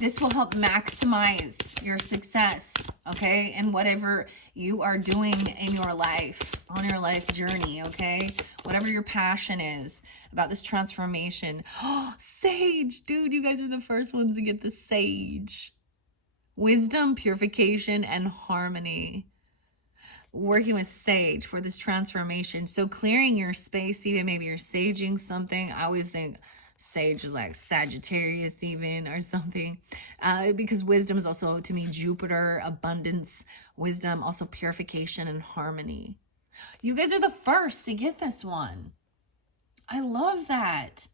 This will help maximize your success, okay? In whatever you are doing in your life, on your life journey, okay? Whatever your passion is about this transformation. Oh, sage, dude, you guys are the first ones to get the sage. Wisdom, purification, and harmony. Working with sage for this transformation. So clearing your space, even maybe you're saging something. I always think sage is like Sagittarius even, or something, because wisdom is also, to me, Jupiter, abundance, wisdom, also purification and harmony. You guys are the first to get this one. I love that.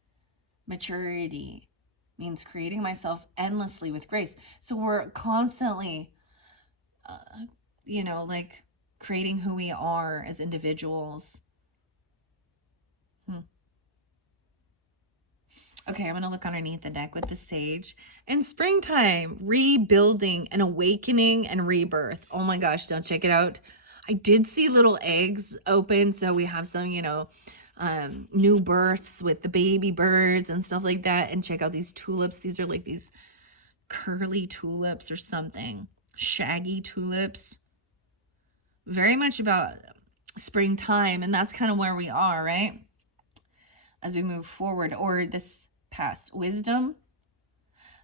Maturity means creating myself endlessly with grace. So we're constantly, like creating who we are as individuals. Okay, I'm going to look underneath the deck with the sage. And springtime, rebuilding and awakening and rebirth. Oh my gosh, don't check it out. I did see little eggs open, so we have some, new births with the baby birds and stuff like that. And check out these tulips. These are like these curly tulips or something. Shaggy tulips. Very much about springtime, and that's kind of where we are, right? As we move forward, or this past wisdom.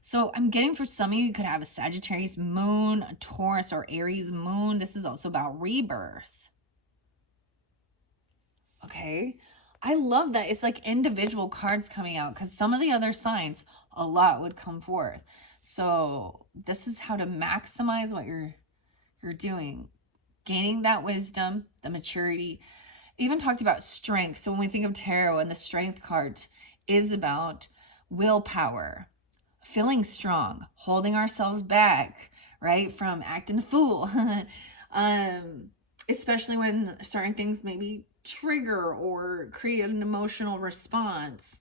So I'm getting, for some of you, you could have a Sagittarius moon, a Taurus or Aries moon. This is also about rebirth. Okay. I love that. It's like individual cards coming out, because some of the other signs, a lot would come forth. So this is how to maximize what you're doing. Gaining that wisdom, the maturity. Even talked about strength. So when we think of tarot, and the strength card is about willpower, feeling strong, holding ourselves back, right, from acting the fool. Especially when certain things maybe trigger or create an emotional response.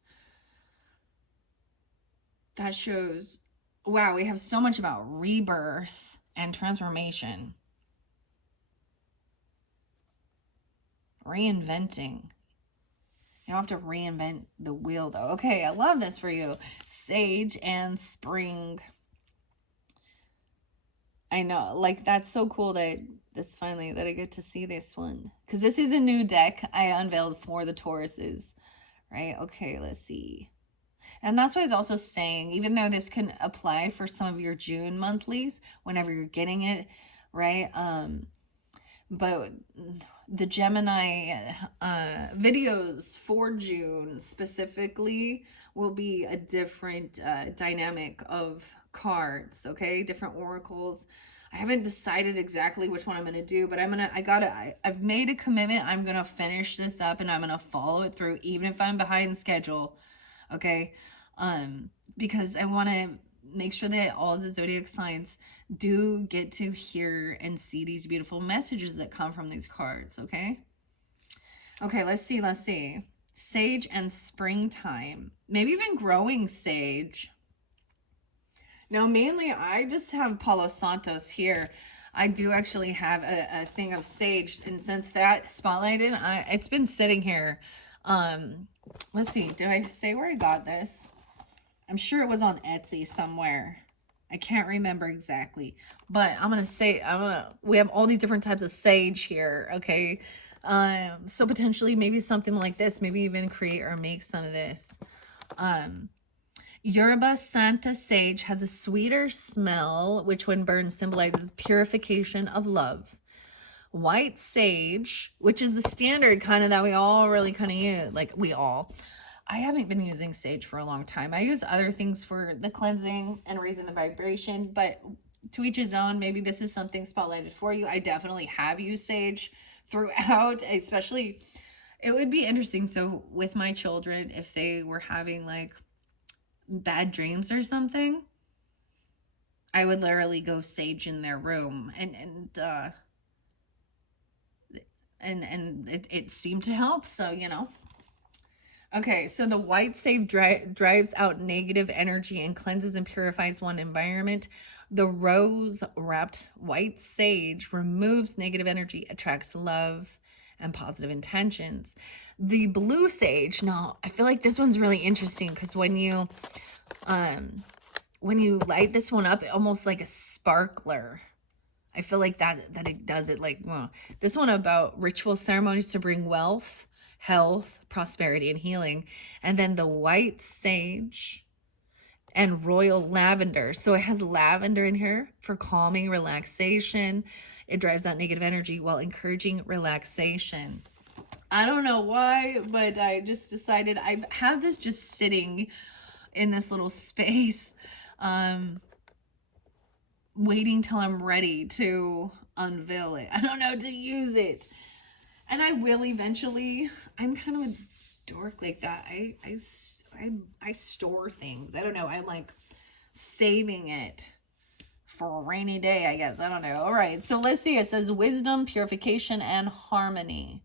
That shows, wow, we have so much about rebirth and transformation. Reinventing. You don't have to reinvent the wheel, though. Okay, I love this for you. Sage and spring. I know, like, that's so cool that I get to see this one. Because this is a new deck I unveiled for the Tauruses, right? Okay, let's see. And that's what I was also saying, even though this can apply for some of your June monthlies, whenever you're getting it, right? But the Gemini videos for June specifically will be a different dynamic of cards, okay? Different oracles. I haven't decided exactly which one I'm going to do, but I've made a commitment. I'm going to finish this up, and I'm going to follow it through, even if I'm behind schedule, okay? Because I want to make sure that all the zodiac signs do get to hear and see these beautiful messages that come from these cards, okay? Okay, let's see. Sage and springtime. Maybe even growing sage. Now, mainly, I just have Palo Santos here. I do actually have a thing of sage, and since that spotlighted, it's been sitting here. Let's see. Did I say where I got this? I'm sure it was on Etsy somewhere. I can't remember exactly, but we have all these different types of sage here, okay? So potentially maybe something like this, maybe even create or make some of this. Yoruba Santa sage has a sweeter smell, which when burned symbolizes purification of love. White sage, which is the standard kind of that we all really kind of use, like I haven't been using sage for a long time. I use other things for the cleansing and raising the vibration, but to each his own. Maybe this is something spotlighted for you. I definitely have used sage throughout, especially it would be interesting. So with my children, if they were having like bad dreams or something, I would literally go sage in their room and it seemed to help. So, you know. Okay, so the white sage drives out negative energy and cleanses and purifies one environment. The rose wrapped white sage removes negative energy, attracts love and positive intentions. The blue sage, now I feel like this one's really interesting because when you light this one up, almost like a sparkler. I feel like that it does it like, well, this one about ritual ceremonies to bring wealth, health, prosperity, and healing. And then the white sage and royal lavender. So it has lavender in here for calming, relaxation. It drives out negative energy while encouraging relaxation. I don't know why, but I just decided I have this just sitting in this little space, waiting till I'm ready to unveil it. I don't know, to use it. And I will eventually. I'm kind of a dork like that. I store things. I don't know. I'm like saving it for a rainy day, I guess. I don't know. All right. So let's see. It says wisdom, purification, and harmony.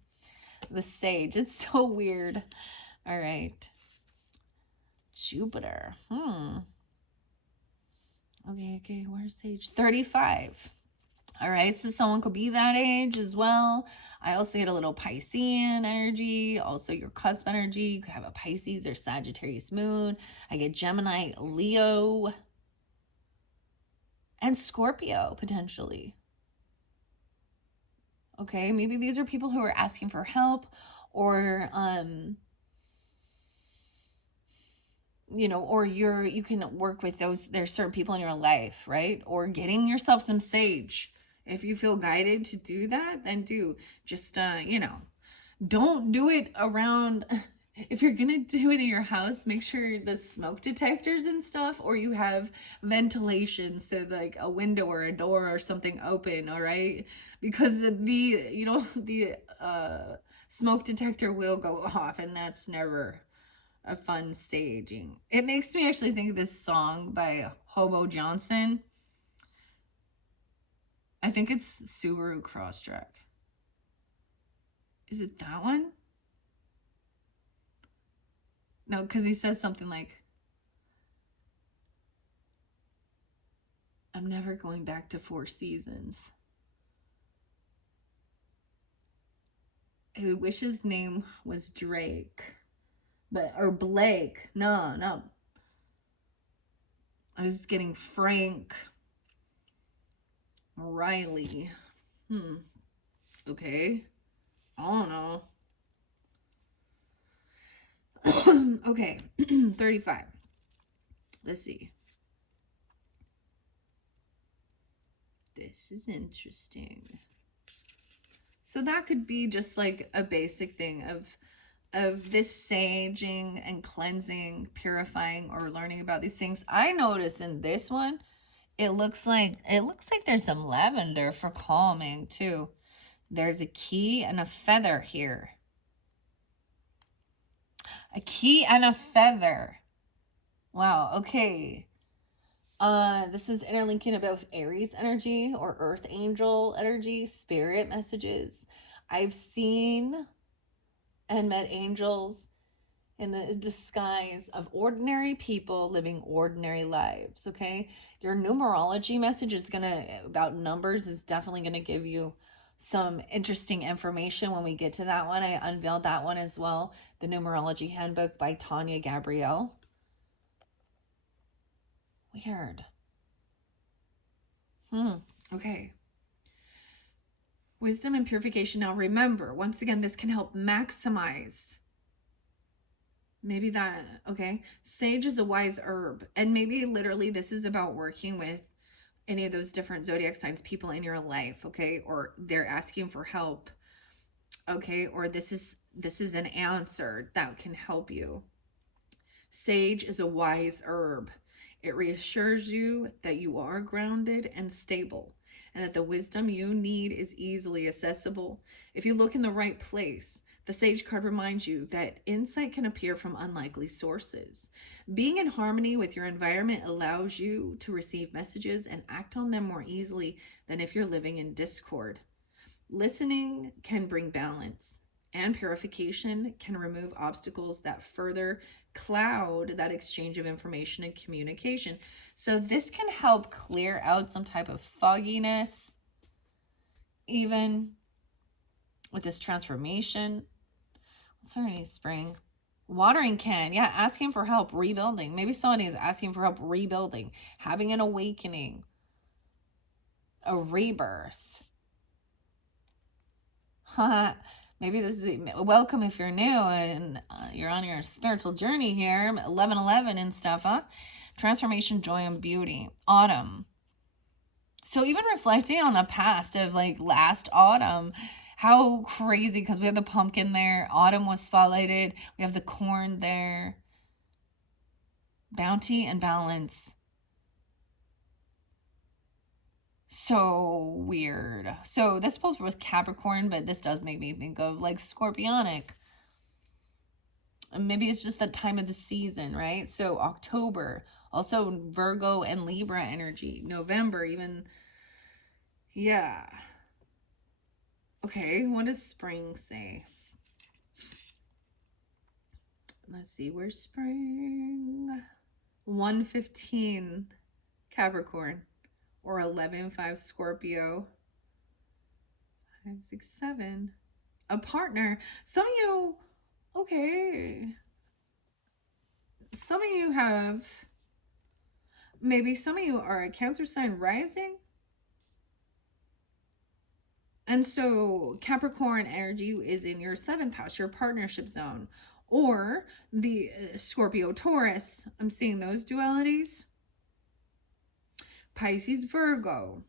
The sage. It's so weird. All right. Jupiter. Okay. Where's sage? 35. All right, so someone could be that age as well. I also get a little Piscean energy, also your cusp energy. You could have a Pisces or Sagittarius moon. I get Gemini, Leo, and Scorpio potentially. Okay, maybe these are people who are asking for help, or you know, or you can work with those. There's certain people in your life, right? Or getting yourself some sage. If you feel guided to do that, then do. Just, you know, don't do it around. If you're going to do it in your house, make sure the smoke detectors and stuff, or you have ventilation. So like a window or a door or something open. All right. Because the smoke detector will go off, and that's never a fun saging. It makes me actually think of this song by Hobo Johnson. I think it's Subaru Crosstrek. Is it that one? No, because he says something like, I'm never going back to Four Seasons. I wish his name was Drake. Or Blake. No. I was getting Frank Riley. Okay. I don't know. Okay. 35. Let's see. This is interesting. So that could be just like a basic thing of this saging and cleansing, purifying, or learning about these things. I notice in this one, it looks like there's some lavender for calming too. There's a key and a feather here. A key and a feather. Wow, okay. This is interlinking about with Aries energy or Earth Angel energy, spirit messages. I've seen and met angels in the disguise of ordinary people living ordinary lives, okay? Your numerology message is about numbers is definitely going to give you some interesting information when we get to that one. I unveiled that one as well, the Numerology Handbook by Tanya Gabrielle. Weird. Okay. Wisdom and purification. Now remember, once again, this can help maximize. Maybe that, okay. Sage is a wise herb. And maybe literally this is about working with any of those different zodiac signs, people in your life, okay? Or they're asking for help, okay? Or this is an answer that can help you. Sage is a wise herb. It reassures you that you are grounded and stable, and that the wisdom you need is easily accessible. If you look in the right place, the Sage card reminds you that insight can appear from unlikely sources. Being in harmony with your environment allows you to receive messages and act on them more easily than if you're living in discord. Listening can bring balance, and purification can remove obstacles that further cloud that exchange of information and communication. So this can help clear out some type of fogginess, even with this transformation. Sorry, spring. Watering can, yeah, asking for help, rebuilding. Maybe somebody is asking for help rebuilding, having an awakening, a rebirth. Maybe this is welcome if you're new and you're on your spiritual journey here. 11:11 and stuff, huh? Transformation, joy, and beauty. Autumn. So even reflecting on the past of like last autumn, how crazy, because we have the pumpkin there. Autumn was spotlighted. We have the corn there. Bounty and balance. So weird. So this pulls with Capricorn, but this does make me think of like Scorpionic. Maybe it's just the time of the season, right? So October, also Virgo and Libra energy. November, even, yeah. Okay, what does spring say? Let's see, where's spring? 1:15 Capricorn, or 11:5 Scorpio. 5, 6, 7. A partner. Some of you, okay. Some of you have, maybe some of you are a Cancer sign rising. And so Capricorn energy is in your 7th house, your partnership zone. Or the Scorpio Taurus. I'm seeing those dualities. Pisces Virgo.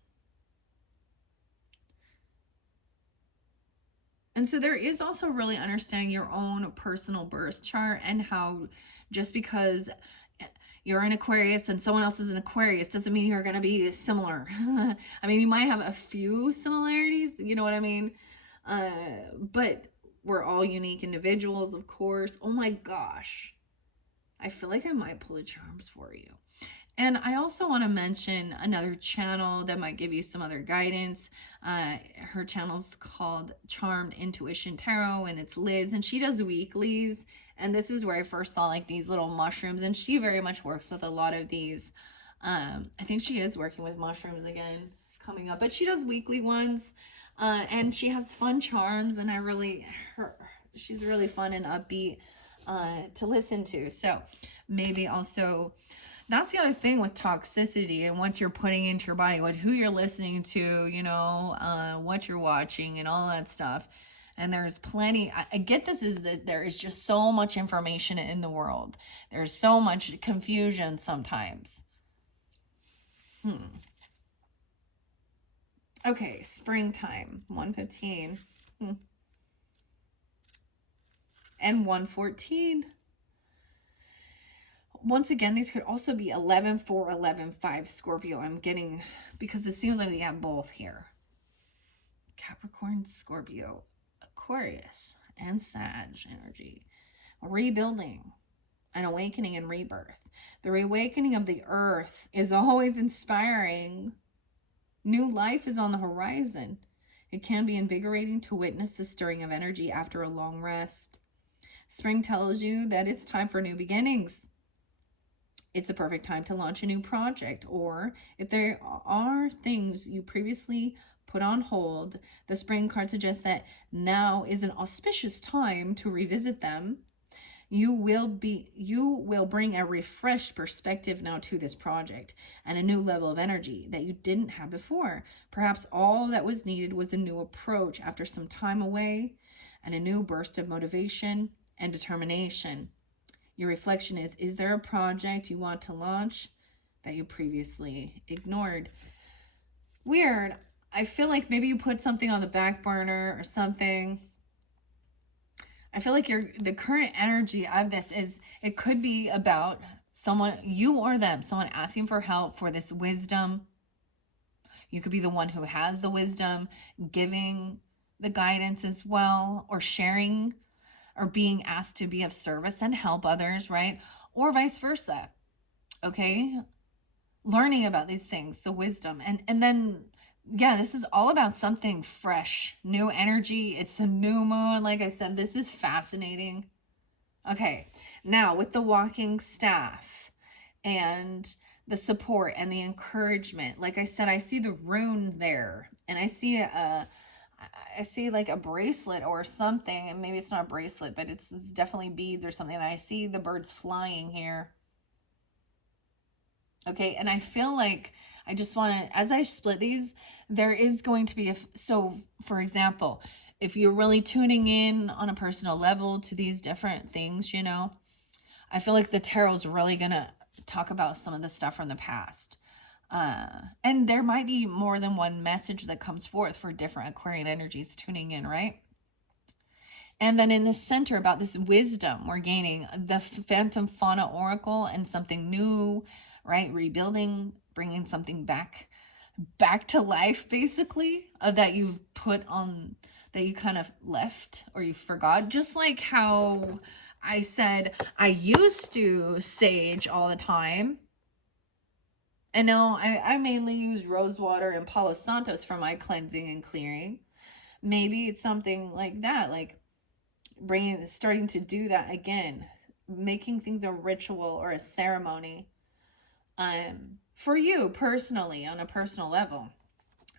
And so there is also really understanding your own personal birth chart, and how just because you're an Aquarius and someone else is an Aquarius doesn't mean you're going to be similar. I mean, you might have a few similarities, you know what I mean? But we're all unique individuals, of course. Oh my gosh. I feel like I might pull the charms for you. And I also want to mention another channel that might give you some other guidance. Her channel's called Charmed Intuition Tarot, and it's Liz, and she does weeklies. And this is where I first saw like these little mushrooms, and she very much works with a lot of these. I think she is working with mushrooms again coming up, but she does weekly ones, and she has fun charms, and she's really fun and upbeat to listen to. So maybe also, that's the other thing with toxicity and what you're putting into your body, who you're listening to, you know, what you're watching and all that stuff. And there's plenty, I get this, is that there is just so much information in the world. There's so much confusion sometimes. Okay, springtime, 1:15. And 1:14. Once again, these could also be 11:4, 11:5 Scorpio. I'm getting, because it seems like we have both here. Capricorn, Scorpio, Aquarius, and Sag energy. Rebuilding, an awakening and rebirth. The reawakening of the earth is always inspiring. New life is on the horizon. It can be invigorating to witness the stirring of energy after a long rest. Spring tells you that it's time for new beginnings. It's a perfect time to launch a new project, or if there are things you previously put on hold, the spring card suggests that now is an auspicious time to revisit them. You will bring a refreshed perspective now to this project and a new level of energy that you didn't have before. Perhaps all that was needed was a new approach after some time away and a new burst of motivation and determination. Your reflection is there a project you want to launch that you previously ignored? Weird. I feel like maybe you put something on the back burner or something. I feel like the current energy of this is, it could be about someone, you or them, someone asking for help for this wisdom. You could be the one who has the wisdom, giving the guidance as well, or sharing, or being asked to be of service and help others, right? Or vice versa. Okay? Learning about these things, the wisdom. And then yeah, this is all about something fresh, new energy. It's a new moon. Like I said, this is fascinating. Okay, now with the walking staff and the support and the encouragement, like I said, I see the rune there, and I see like a bracelet or something, and maybe it's not a bracelet, but it's definitely beads or something. And I see the birds flying here. Okay, and I feel like I just want to, as I split these, there is going to be so for example, if you're really tuning in on a personal level to these different things, I feel like the tarot's really going to talk about some of the stuff from the past. And there might be more than one message that comes forth for different Aquarian energies tuning in, right? And then in the center, about this wisdom we're gaining, the Phantom Fauna Oracle, and something new, right? Rebuilding, bringing something back to life, basically, that you've put on, that you kind of left or you forgot. Just like how I said I used to sage all the time, and now I mainly use rose water and Palo Santos for my cleansing and clearing. Maybe it's something like that, like starting to do that again, making things a ritual or a ceremony, for you personally, on a personal level,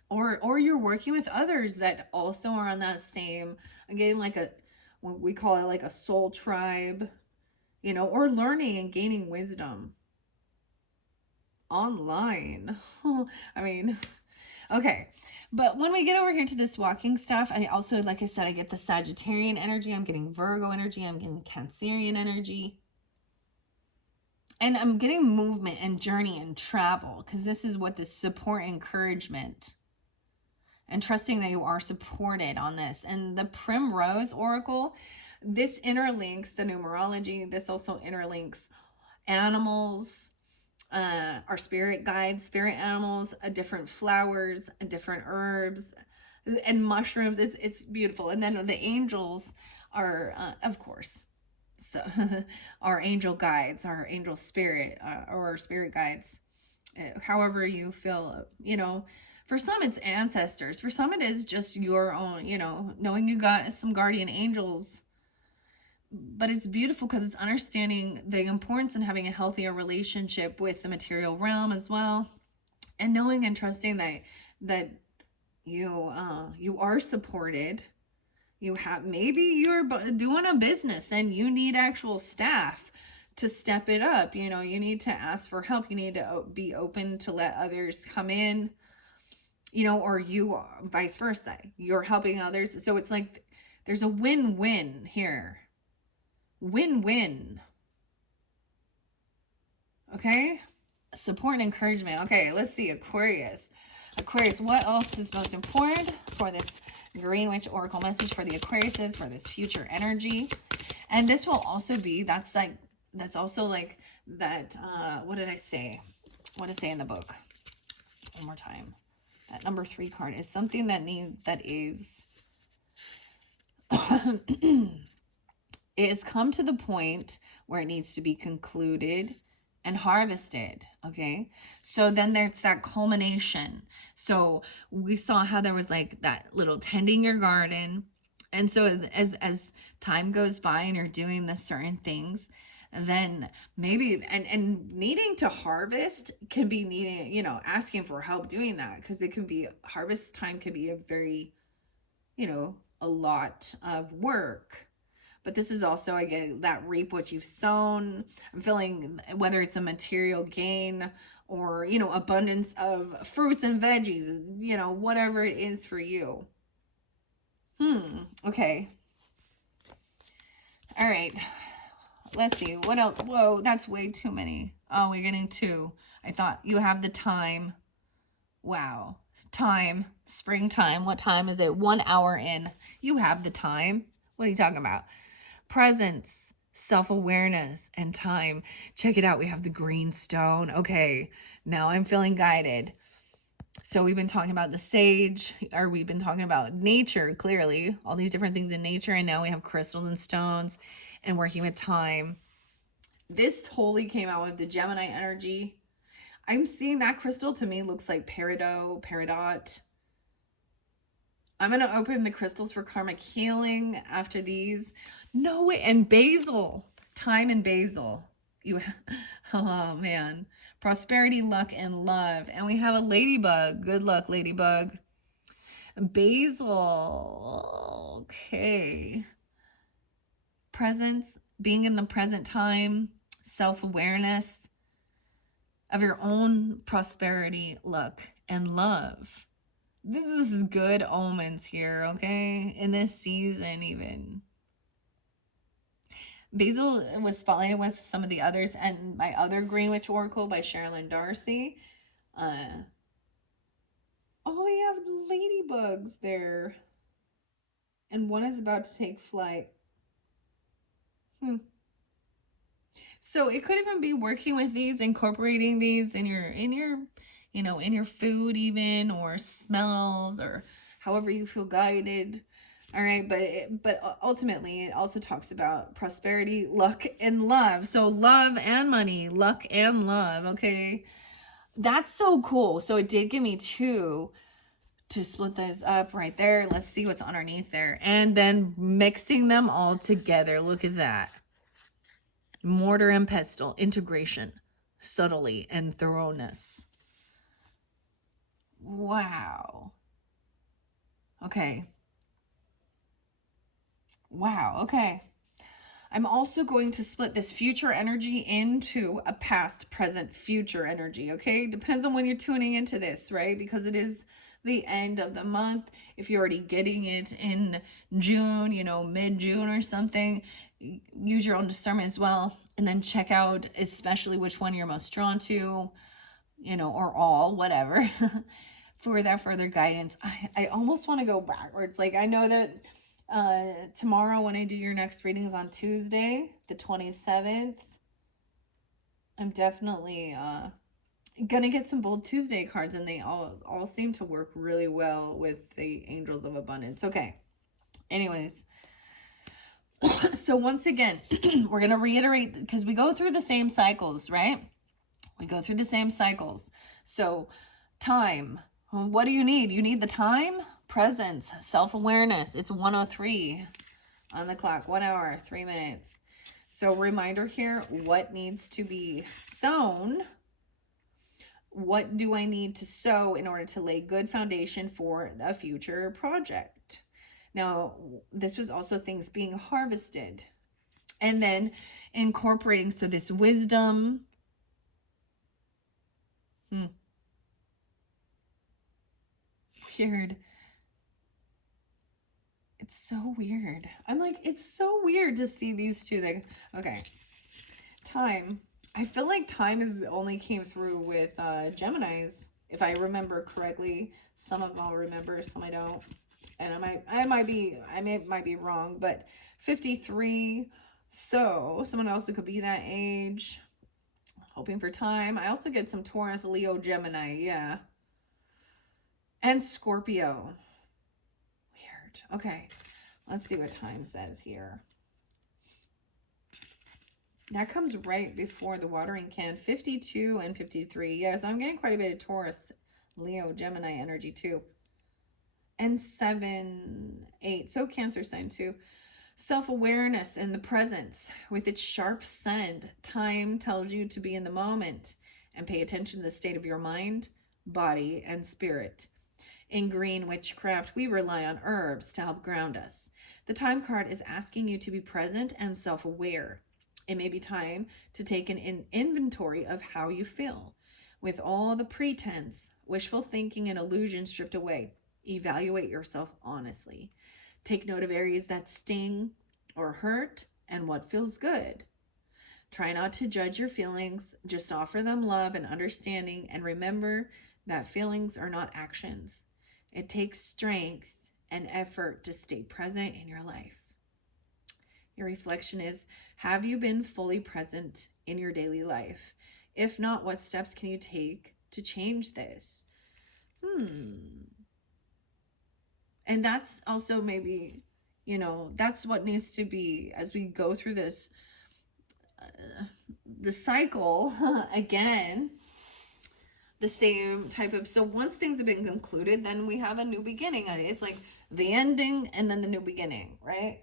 or you're working with others that also are on that same, again, like what we call it, like a soul tribe, or learning and gaining wisdom online. I mean, okay. But when we get over here to this walking stuff, I also, like I said, I get the Sagittarian energy, I'm getting Virgo energy, I'm getting Cancerian energy. And I'm getting movement and journey and travel, because this is what this support, encouragement, and trusting that you are supported on this. And the Primrose Oracle, this interlinks the numerology. This also interlinks animals, our spirit guides, spirit animals, different flowers, different herbs, and mushrooms. It's beautiful. And then the angels are, of course, so our angel guides, our angel spirit, or our spirit guides, however you feel, for some it's ancestors, for some it is just your own, knowing you got some guardian angels. But it's beautiful because it's understanding the importance in having a healthier relationship with the material realm as well, and knowing and trusting that you are supported. Maybe you're doing a business and you need actual staff to step it up. You need to ask for help. You need to be open to let others come in, or you vice versa. You're helping others. So it's like there's a win-win here. Win-win. Okay? Support and encouragement. Okay, let's see. Aquarius, what else is most important for this Green Witch Oracle message for the Aquariuses for this future energy? And this will also be, that's also like that, what did I say? What did I say in the book? One more time. That number 3 card is something that is it has come to the point where it needs to be concluded and harvested. Okay, so then there's that culmination. So we saw how there was like that little tending your garden, and so as time goes by and you're doing the certain things, then maybe and needing to harvest can be needing, asking for help doing that, because it can be, harvest time can be a very, a lot of work. but this is also, I get that reap what you've sown. I'm feeling whether it's a material gain or, you know, abundance of fruits and veggies, you know, whatever it is for you. Okay. All right. Let's see. What else? Whoa, that's way too many. Oh, we're getting two. I thought you have the time. Wow. Time. Springtime. What time is it? 1 hour in. You have the time. What are you talking about? Presence, self-awareness, and time. Check it out. We have the green stone. Okay. Now I'm feeling guided. So we've been talking about the sage, or we've been talking about nature, clearly, all these different things in nature. And now we have crystals and stones and working with time. This totally came out with the Gemini energy. I'm seeing that crystal to me looks like peridot. I'm going to open the crystals for karmic healing after these. No way. And basil. Time and basil. Oh, man. Prosperity, luck, and love. And we have a ladybug. Good luck, ladybug. Basil. Okay. Presence. Being in the present time. Self-awareness of your own prosperity, luck, and love. This is good omens here, okay? In this season, even. Basil was spotlighted with some of the others, and my other Green Witch Oracle by Sherilyn Darcy. Oh, we have ladybugs there. And one is about to take flight. So it could even be working with these, incorporating these in your, you know, in your food even, or smells, or however you feel guided. All right, but ultimately it also talks about prosperity, luck, and love. So love and money, luck and love. Okay, that's so cool. So it did give me two to split those up right there. Let's see what's underneath there, and then mixing them all together. Look at that. Mortar and pestle, integration, subtlety, and thoroughness. Wow. Okay. Wow. Okay. I'm also going to split this future energy into a past, present, future energy. Okay. Depends on when you're tuning into this, right? Because it is the end of the month. If you're already getting it in June, you know, mid-June or something, use your own discernment as well. And then check out especially which one you're most drawn to, you know, or all, whatever, for that further guidance. I almost want to go backwards. Like, I know that tomorrow when I do your next readings on Tuesday, the 27th, I'm definitely gonna get some Bold Tuesday cards, and they all seem to work really well with the Angels of Abundance. Okay. Anyways, so once again, we're going to reiterate, because we go through the same cycles, right? We go through the same cycles. So time, what do you need? You need the time, presence, self-awareness. It's 1:03 on the clock, 1 hour, 3 minutes. So reminder here, what needs to be sown? What do I need to sow in order to lay good foundation for a future project? Now, this was also things being harvested. And then incorporating, so this wisdom. Weird. It's so weird. I'm like, it's so weird to see these two things. Okay. Time. I feel like time is only came through with Geminis, if I remember correctly. Some of them I'll remember, some I don't. And I might be wrong, but 53. So someone else who could be that age. Hoping for time. I also get some Taurus, Leo, Gemini. Yeah. And Scorpio. Weird. Okay. Let's see what time says here. That comes right before the watering can. 52 and 53. Yes, I'm getting quite a bit of Taurus, Leo, Gemini energy too. And 7, 8. So Cancer sign too. Self-awareness in the presence with its sharp scent. Time tells you to be in the moment and pay attention to the state of your mind, body, and spirit. In green witchcraft, we rely on herbs to help ground us. The time card is asking you to be present and self-aware. It may be time to take an inventory of how you feel, with all the pretense, wishful thinking, and illusion stripped away. Evaluate yourself honestly. Take note of areas that sting or hurt and what feels good. Try not to judge your feelings, just offer them love and understanding, and remember that feelings are not actions. It takes strength and effort to stay present in your life. Your reflection is, have you been fully present in your daily life? If not, what steps can you take to change this? And that's also maybe, that's what needs to be as we go through this, the cycle again, the same type of, so once things have been concluded, then we have a new beginning. It's like the ending and then the new beginning, right?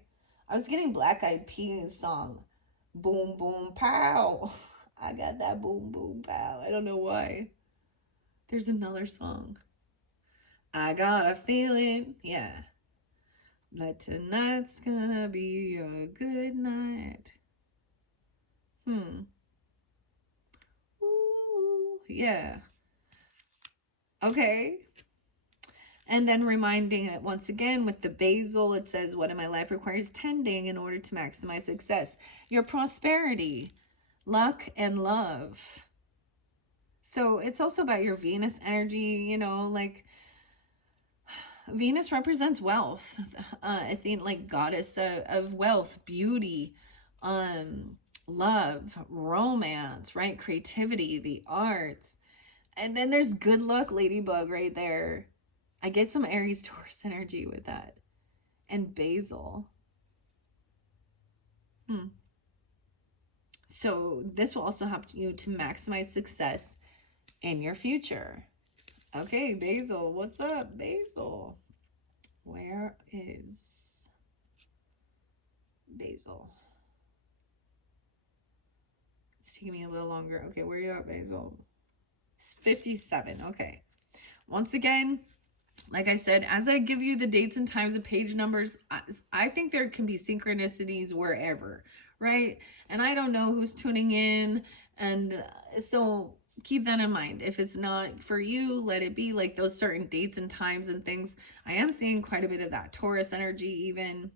I was getting Black Eyed Peas song, Boom Boom Pow. I got that boom boom pow. I don't know why. There's another song. I got a feeling, yeah, that tonight's gonna be a good night. Ooh, yeah. Okay. And then reminding it once again with the basil, it says, what in my life requires tending in order to maximize success? Your prosperity, luck, and love. So it's also about your Venus energy, like Venus represents wealth. I think like goddess of wealth, beauty, love, romance, right? Creativity, the arts. And then there's good luck, ladybug, right there. I get some Aries Taurus energy with that. And basil. So this will also help you to maximize success in your future. Okay, basil. What's up, basil? Where is basil? It's taking me a little longer. Okay, where are you at, basil? 57. Okay. Once again, like I said, as I give you the dates and times and page numbers, I think there can be synchronicities wherever, right? And I don't know who's tuning in. And so keep that in mind. If it's not for you, let it be. Like those certain dates and times and things. I am seeing quite a bit of that Taurus energy even.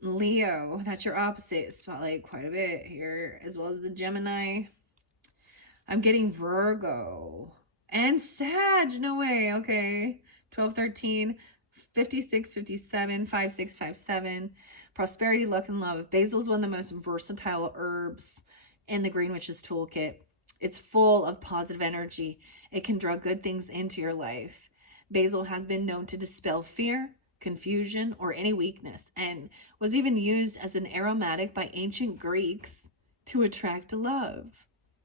Leo, that's your opposite spotlight quite a bit here, as well as the Gemini. I'm getting Virgo and Sag. No way. Okay. 12, 13, 56, 57, 5, 6, 5, 7. Prosperity, luck, and love. Basil is one of the most versatile herbs in the Green Witch's Toolkit. It's full of positive energy. It can draw good things into your life. Basil has been known to dispel fear, confusion, or any weakness, and was even used as an aromatic by ancient Greeks to attract love.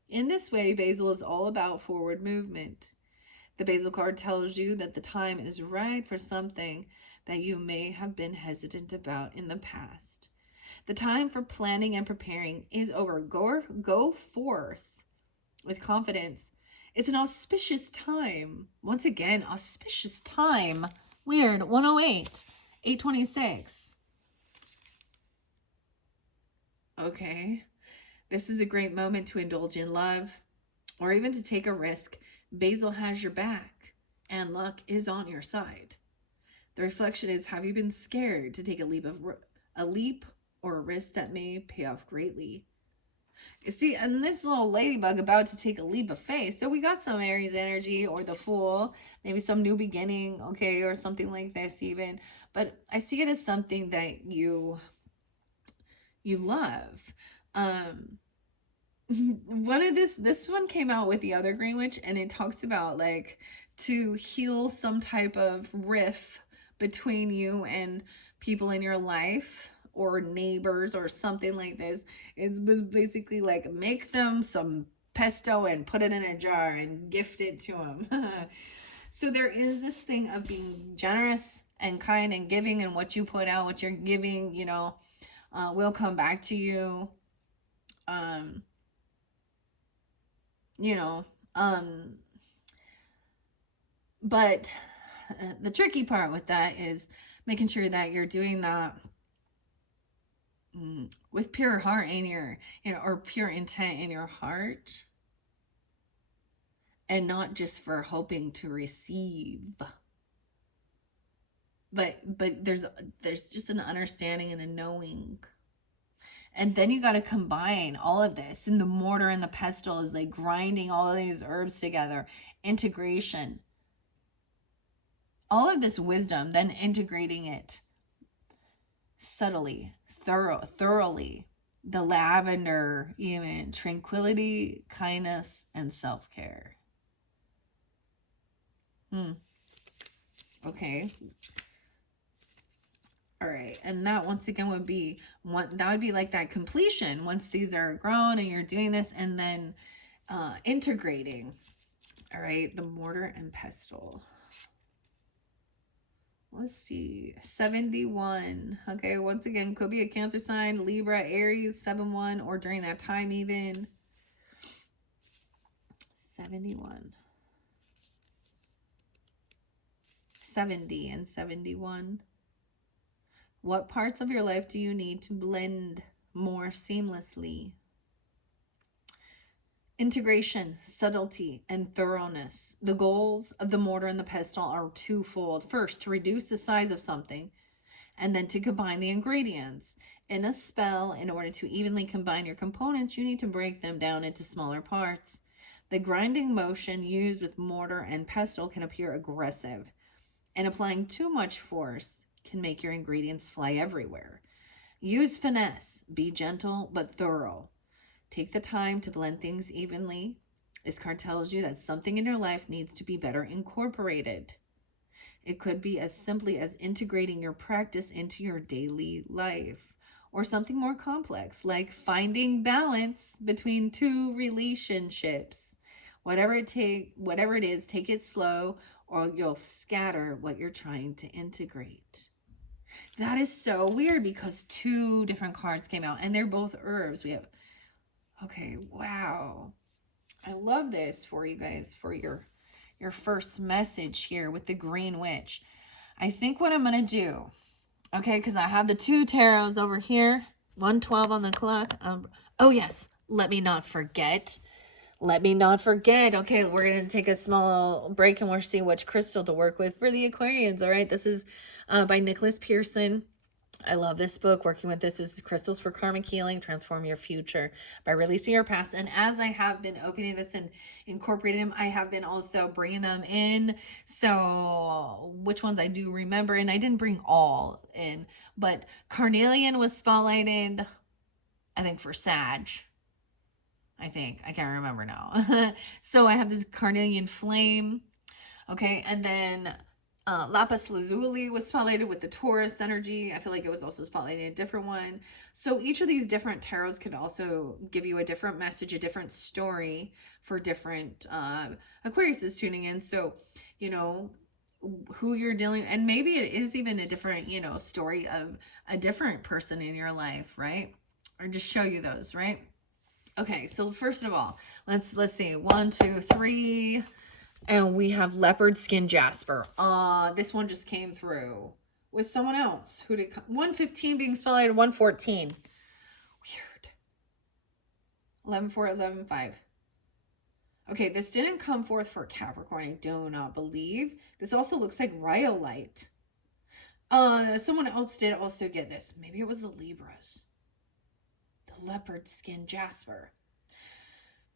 In this way, basil is all about forward movement. The basil card tells you that the time is right for something that you may have been hesitant about in the past. The time for planning and preparing is over. Go forth with confidence. It's an auspicious time. Once again, auspicious time. Weird. 108. 826. Okay. This is a great moment to indulge in love or even to take a risk. Basil has your back and luck is on your side. The reflection is, have you been scared to take a leap or a risk that may pay off greatly? You see, and this little ladybug about to take a leap of faith. So we got some Aries energy or the Fool, maybe some new beginning, okay, or something like this even. But I see it as something that you love. One of this one came out with the other Green Witch, and it talks about like to heal some type of rift between you and people in your life or neighbors or something like this. It was basically like make them some pesto and put it in a jar and gift it to them. So there is this thing of being generous and kind and giving, and what you put out, what you're giving, will come back to you. But the tricky part with that is making sure that you're doing that with pure heart in your, or pure intent in your heart, and not just for hoping to receive. But there's just an understanding and a knowing. And then you got to combine all of this, and the mortar and the pestle is like grinding all of these herbs together. Integration. All of this wisdom, then integrating it subtly, thoroughly. The lavender, even tranquility, kindness, and self-care. Okay. All right. And that once again would be that would be like that completion once these are grown and you're doing this, and then integrating. All right. The mortar and pestle. Let's see. 71. Okay. Once again, could be a Cancer sign, Libra, Aries, 7-1, or during that time even. 71. 70 and 71. What parts of your life do you need to blend more seamlessly? Integration, subtlety, and thoroughness. The goals of the mortar and the pestle are twofold. First, to reduce the size of something, and then to combine the ingredients. In a spell, in order to evenly combine your components, you need to break them down into smaller parts. The grinding motion used with mortar and pestle can appear aggressive, and applying too much force can make your ingredients fly everywhere. Use finesse. Be gentle but thorough. Take the time to blend things evenly. This card tells you that something in your life needs to be better incorporated. It could be as simply as integrating your practice into your daily life, or something more complex like finding balance between two relationships. Whatever it is, take it slow, or you'll scatter what you're trying to integrate. That is so weird because two different cards came out and they're both herbs. We have, okay, wow. I love this for you guys, for your first message here with the Green Witch. I think what I'm going to do, okay, because I have the two tarots over here, 1:12 on the clock. Oh, yes, let me not forget. Okay, we're going to take a small break and we'll see which crystal to work with for the Aquarians. All right, this is by Nicholas Pearson. I love this book. Working with this is Crystals for Karmic Healing, Transform Your Future by Releasing Your Past. And as I have been opening this and incorporating them, I have been also bringing them in. So which ones I do remember, and I didn't bring all in, but Carnelian was spotlighted, I think, for Sag. I can't remember now. So I have this Carnelian Flame. Okay, and then Lapis Lazuli was spotlighted with the Taurus energy. I feel like it was also spotlighted a different one. So each of these different tarots could also give you a different message, a different story for different Aquariuses tuning in. So, you know, who you're dealing, and maybe it is even a different, you know, story of a different person in your life, right? Or just show you those, right? Okay, so first of all, let's see. 1, 2, 3. And we have leopard skin jasper. This one just came through with someone else. Who did 115 being spotlighted, 114. Weird. 11-4, 11-5. Okay, this didn't come forth for Capricorn, I do not believe. This also looks like rhyolite. Someone else did also get this. Maybe it was the Libras. The leopard skin jasper.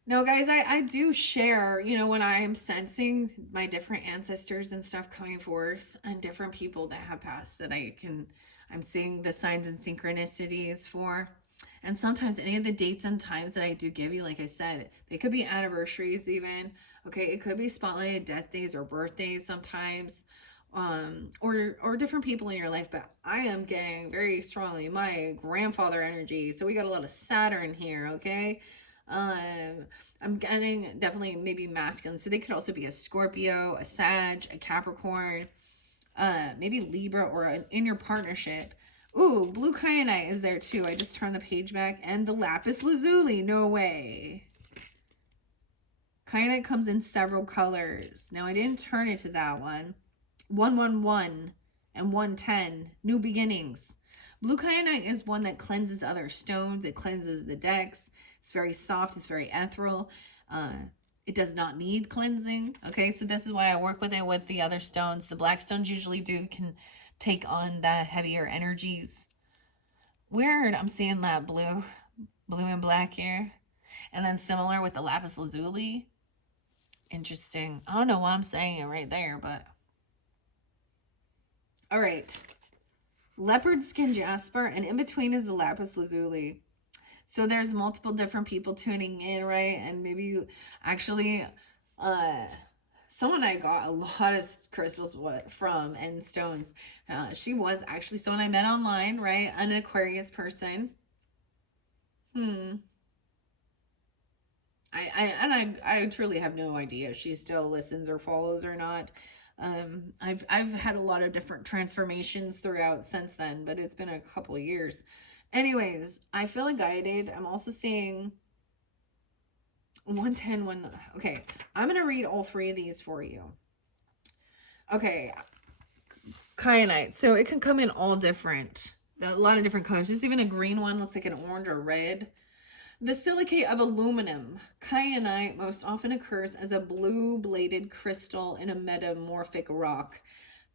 No, guys, I do share, you know, when I'm sensing my different ancestors and stuff coming forth and different people that have passed that I'm seeing the signs and synchronicities for. And sometimes any of the dates and times that I do give you, like I said, they could be anniversaries even. Okay, it could be spotlighted death days or birthdays sometimes. Or different people in your life, but I am getting very strongly my grandfather energy. So we got a lot of Saturn here, okay? I'm getting definitely maybe masculine. So they could also be a Scorpio, a Sag, a Capricorn, maybe Libra, or in your partnership. Ooh, blue kyanite is there too. I just turned the page back. And the lapis lazuli, no way. Kyanite comes in several colors. Now I didn't turn it to that one. 111 and 110, new beginnings. Blue kyanite is one that cleanses other stones. It cleanses the decks. It's very soft. It's very ethereal. Uh, it does not need cleansing. Okay, so this is why I work with it with the other stones. The black stones usually can take on the heavier energies. Weird, I'm seeing that blue and black here. And then similar with the lapis lazuli. Interesting. I don't know why I'm saying it right there, but. All right. Leopard skin jasper, and in between is the lapis lazuli. So there's multiple different people tuning in, right? And maybe you actually, someone I got a lot of crystals from and stones. She was actually someone I met online, right? An Aquarius person. I truly have no idea if she still listens or follows or not. I've had a lot of different transformations throughout since then, but it's been a couple years. Anyways, I feel guided. I'm also seeing 110. Okay, I'm gonna read all three of these for you. Okay, kyanite. So it can come in all different, a lot of different colors. There's even a green one, looks like an orange or red. The silicate of aluminum, kyanite, most often occurs as a blue-bladed crystal in a metamorphic rock.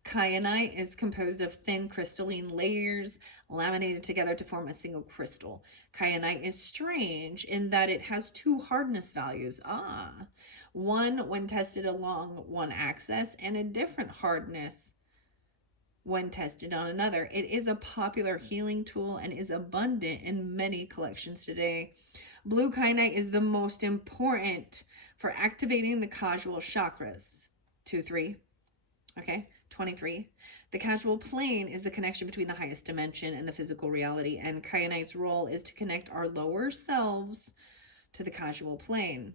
Kyanite is composed of thin crystalline layers laminated together to form a single crystal. Kyanite is strange in that it has two hardness values. One when tested along one axis and a different hardness when tested on another. It is a popular healing tool and is abundant in many collections today. Blue kyanite is the most important for activating the causal chakras. 2, 3. Okay, 23. The causal plane is the connection between the highest dimension and the physical reality, and kyanite's role is to connect our lower selves to the causal plane.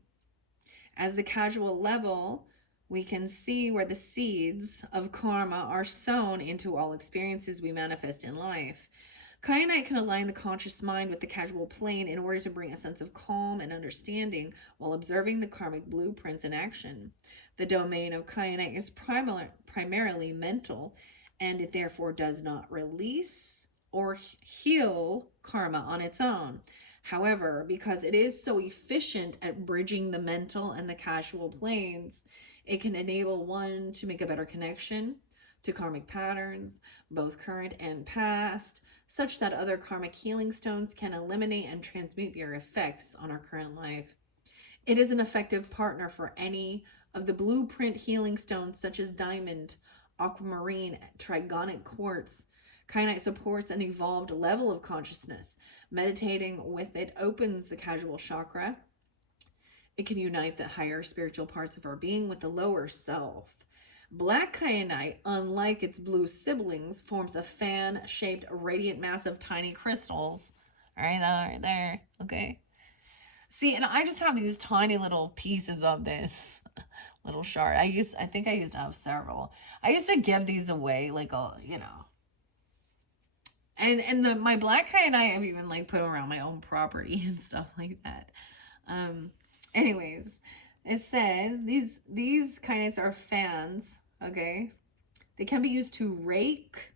As the causal level, we can see where the seeds of karma are sown into all experiences we manifest in life. Kyanite can align the conscious mind with the causal plane in order to bring a sense of calm and understanding while observing the karmic blueprints in action. The domain of kyanite is primarily mental, and it therefore does not release or heal karma on its own. However, because it is so efficient at bridging the mental and the causal planes, it can enable one to make a better connection to karmic patterns, both current and past, such that other karmic healing stones can eliminate and transmute their effects on our current life. It is an effective partner for any of the blueprint healing stones such as diamond, aquamarine, trigonic quartz. Kyanite supports an evolved level of consciousness. Meditating with it opens the causal chakra. It can unite the higher spiritual parts of our being with the lower self. Black kyanite, unlike its blue siblings, forms a fan-shaped radiant mass of tiny crystals. All right there. Okay. See, and I just have these tiny little pieces of this little shard. I think I used to have several. I used to give these away, like, and my black kyanite, I've even like put around my own property and stuff like that. Anyways, it says these kyanites are fans. Okay, they can be used to rake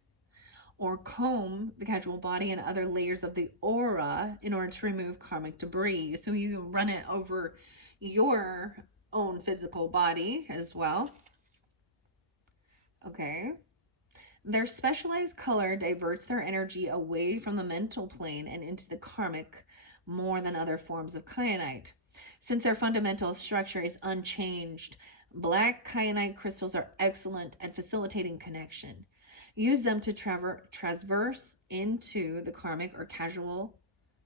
or comb the causal body and other layers of the aura in order to remove karmic debris. So you run it over your own physical body as well. Okay. Their specialized color diverts their energy away from the mental plane and into the karmic more than other forms of kyanite. Since their fundamental structure is unchanged, black kyanite crystals are excellent at facilitating connection. Use them to traverse into the karmic or causal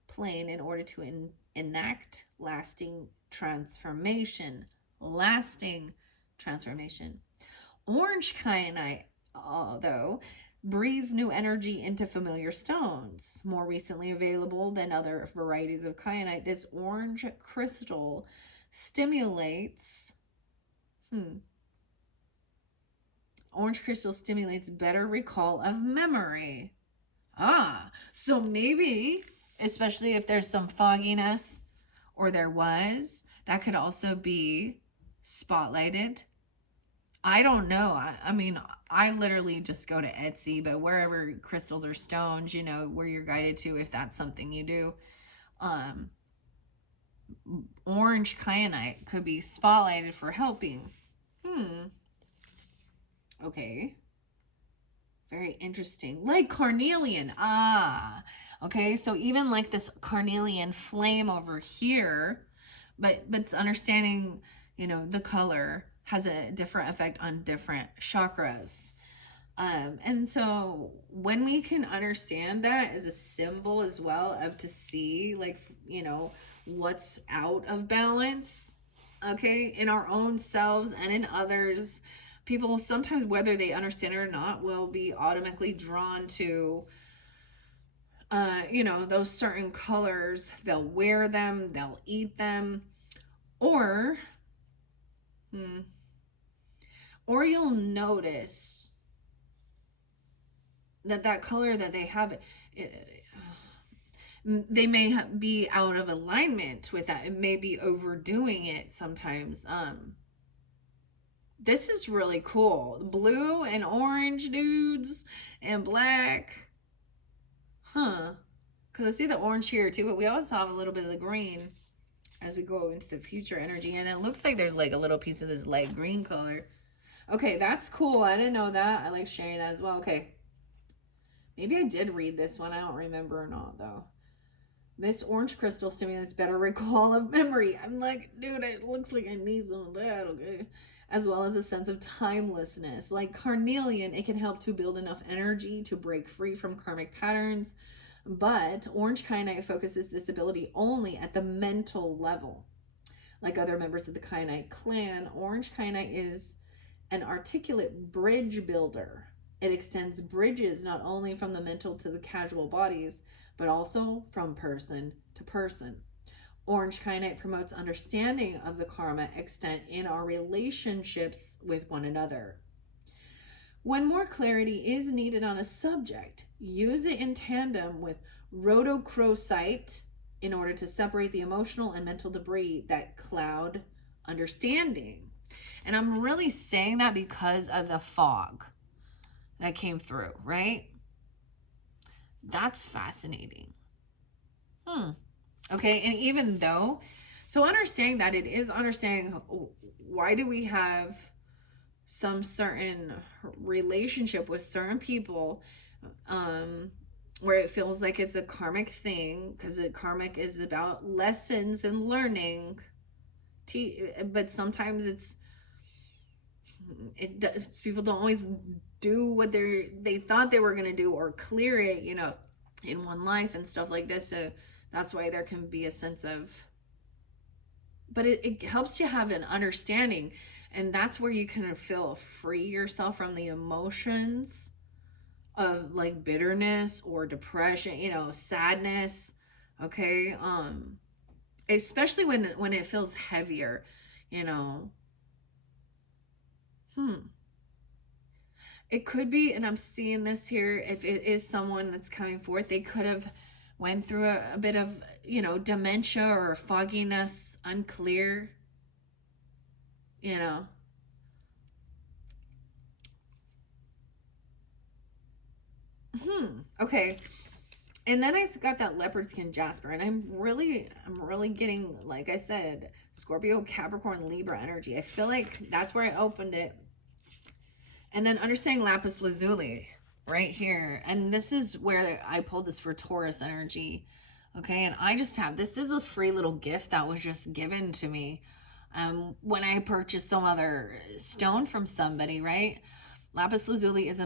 plane in order to enact lasting transformation. Lasting transformation. Orange kyanite, although, breathes new energy into familiar stones. More recently available than other varieties of kyanite, this orange crystal stimulates better recall of memory. So maybe, especially if there's some fogginess, or that could also be spotlighted. I don't know. I mean, I literally just go to Etsy, but wherever crystals or stones, you know, where you're guided to, if that's something you do. Um, Orange kyanite could be spotlighted for helping. Okay. Very interesting. Like carnelian. Ah. Okay, so even like this carnelian flame over here, but it's understanding, you know, the color has a different effect on different chakras. And so when we can understand that as a symbol as well of to see, like, you know, what's out of balance, okay, in our own selves and in others, people sometimes, whether they understand it or not, will be automatically drawn to, you know, those certain colors. They'll wear them, they'll eat them, or, or you'll notice that color that they have, they may be out of alignment with that. It may be overdoing it sometimes. This is really cool. Blue and orange dudes and black. Huh. Because I see the orange here too, but we also have a little bit of the green as we go into the future energy. And it looks like there's like a little piece of this light green color. Okay, that's cool. I didn't know that. I like sharing that as well. Okay. Maybe I did read this one. I don't remember or not though. This orange crystal stimulates better recall of memory. I'm like, dude, it looks like I need some of that, okay? As well as a sense of timelessness. Like carnelian, it can help to build enough energy to break free from karmic patterns. But orange kyanite focuses this ability only at the mental level. Like other members of the kyanite clan, orange kyanite is an articulate bridge builder. It extends bridges not only from the mental to the casual bodies, but also from person to person. Orange kyanite promotes understanding of the karma extent in our relationships with one another. When more clarity is needed on a subject, use it in tandem with rhodochrosite in order to separate the emotional and mental debris that cloud understanding. And I'm really saying that because of the fog that came through, right? That's fascinating. Okay, and even though, so understanding that it is understanding why do we have some certain relationship with certain people, where it feels like it's a karmic thing, because the karmic is about lessons and learning, but sometimes people don't always do what they thought they were going to do or clear it, you know, in one life and stuff like this. So that's why there can be a sense of, but it helps you have an understanding, and that's where you can feel free yourself from the emotions of like bitterness or depression, you know, sadness. Okay, especially when it feels heavier, you know. It could be, and I'm seeing this here, if it is someone that's coming forth, they could have went through a bit of, you know, dementia or fogginess, unclear, you know. Okay. And then I got that leopard skin jasper, and I'm really getting, like I said, Scorpio, Capricorn, Libra energy. I feel like that's where I opened it. And then understanding lapis lazuli right here. And this is where I pulled this for Taurus energy. Okay, and I just have, this is a free little gift that was just given to me when I purchased some other stone from somebody, right? Lapis lazuli is a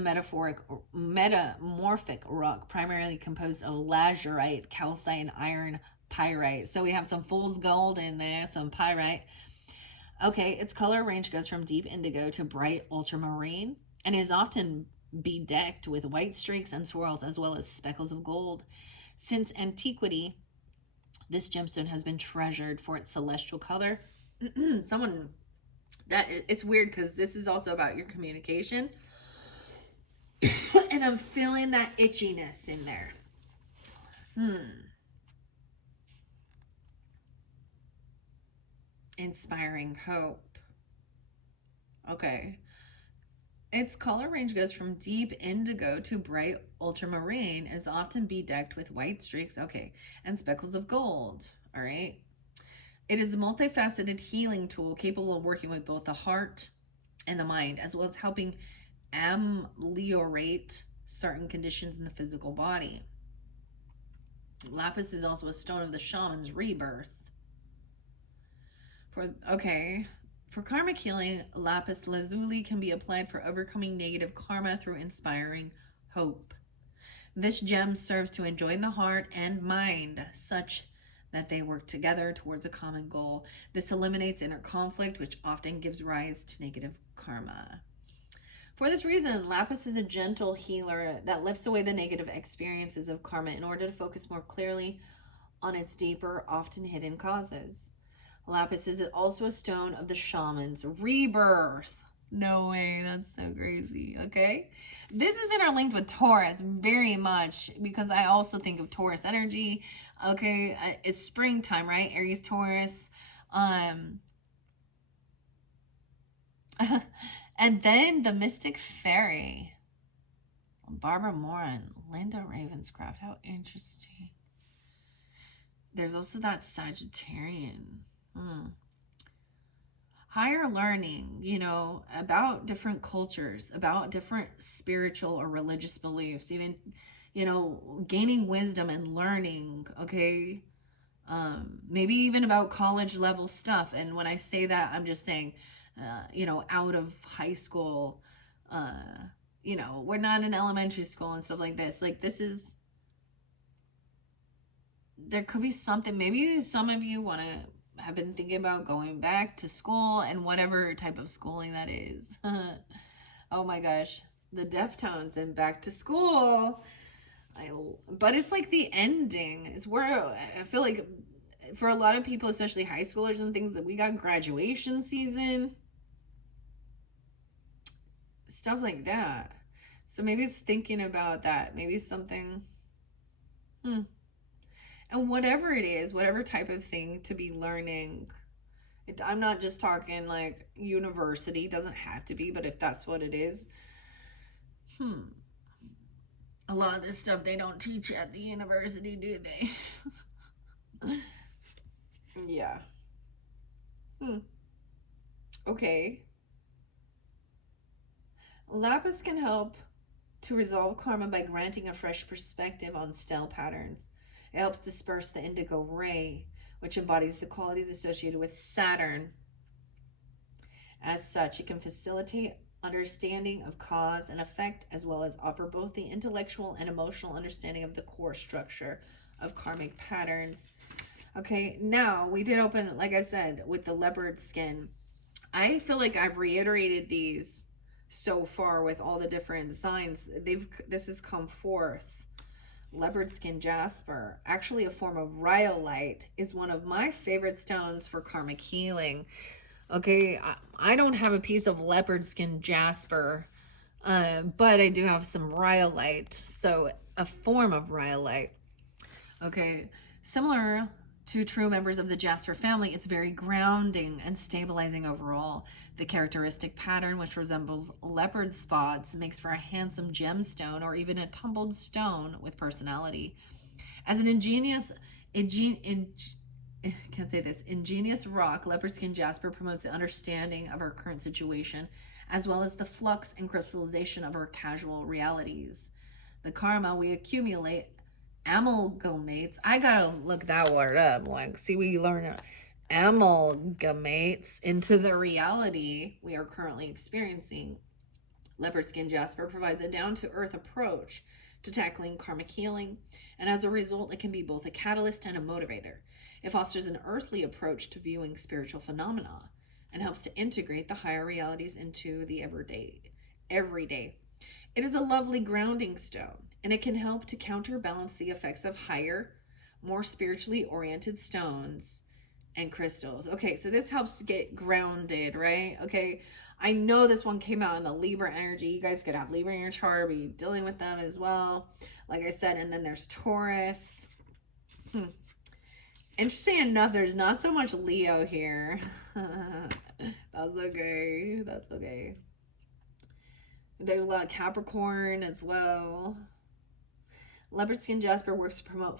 metamorphic rock, primarily composed of lazurite, calcite, and iron pyrite. So we have some fool's gold in there, some pyrite. Okay, its color range goes from deep indigo to bright ultramarine, and is often bedecked with white streaks and swirls, as well as speckles of gold. Since antiquity, this gemstone has been treasured for its celestial color. Someone, that it's weird because this is also about your communication. And I'm feeling that itchiness in there. Inspiring hope. Okay. Its color range goes from deep indigo to bright ultramarine and is often bedecked with white streaks, okay, and speckles of gold. All right. It is a multifaceted healing tool capable of working with both the heart and the mind, as well as helping ameliorate certain conditions in the physical body. Lapis is also a stone of the shaman's rebirth. For karmic healing, lapis lazuli can be applied for overcoming negative karma through inspiring hope. This gem serves to enjoin the heart and mind such that they work together towards a common goal. This eliminates inner conflict, which often gives rise to negative karma. For this reason, lapis is a gentle healer that lifts away the negative experiences of karma in order to focus more clearly on its deeper, often hidden causes. Lapis is also a stone of the shaman's rebirth. No way, that's so crazy. Okay, this is interlinked with Taurus very much because I also think of Taurus energy. Okay, it's springtime, right? Aries, Taurus. And then the Mystic Fairy. Barbara Moore and Linda Ravenscraft. How interesting. There's also that Sagittarian. Higher learning, about different cultures, about different spiritual or religious beliefs, even, gaining wisdom and learning, okay? Maybe even about college level stuff. And when I say that, I'm just saying, out of high school, we're not in elementary school and stuff like this. Like, there could be something, maybe some of you have been thinking about going back to school and whatever type of schooling that is. Oh my gosh, the Deftones and back to school. But it's like the ending. It's where I feel like for a lot of people, especially high schoolers and things, that we got graduation season, stuff like that. So maybe it's thinking about that. Maybe something. And whatever it is, whatever type of thing to be learning. I'm not just talking like university, doesn't have to be, but if that's what it is, a lot of this stuff they don't teach at the university, do they? Yeah. Okay. Lapis can help to resolve karma by granting a fresh perspective on stellar patterns. It helps disperse the indigo ray, which embodies the qualities associated with Saturn. As such, it can facilitate understanding of cause and effect, as well as offer both the intellectual and emotional understanding of the core structure of karmic patterns. Okay, now we did open, like I said, with the leopard skin. I feel like I've reiterated these so far with all the different signs. This has come forth. Leopard skin jasper, actually a form of rhyolite, is one of my favorite stones for karmic healing. Okay, I don't have a piece of leopard skin jasper, but I do have some rhyolite, so a form of rhyolite. Okay, similar to true members of the jasper family, it's very grounding and stabilizing overall. The characteristic pattern, which resembles leopard spots, makes for a handsome gemstone or even a tumbled stone with personality. As an ingenious rock, leopard skin jasper promotes the understanding of our current situation, as well as the flux and crystallization of our casual realities. The karma we accumulate amalgamates. I gotta look that word up. Like, see, we learn it. Amalgamates into the reality we are currently experiencing. Leopard skin jasper provides a down-to-earth approach to tackling karmic healing, and as a result, it can be both a catalyst and a motivator. It fosters an earthly approach to viewing spiritual phenomena and helps to integrate the higher realities into the everyday. It is a lovely grounding stone, and it can help to counterbalance the effects of higher, more spiritually oriented stones and crystals. Okay, so this helps to get grounded, right? Okay, I know this one came out in the Libra energy. You guys could have Libra in your chart, be dealing with them as well. Like I said, and then there's Taurus. Interesting enough, there's not so much Leo here. That's okay. That's okay. There's a lot of Capricorn as well. Leopard skin jasper works to promote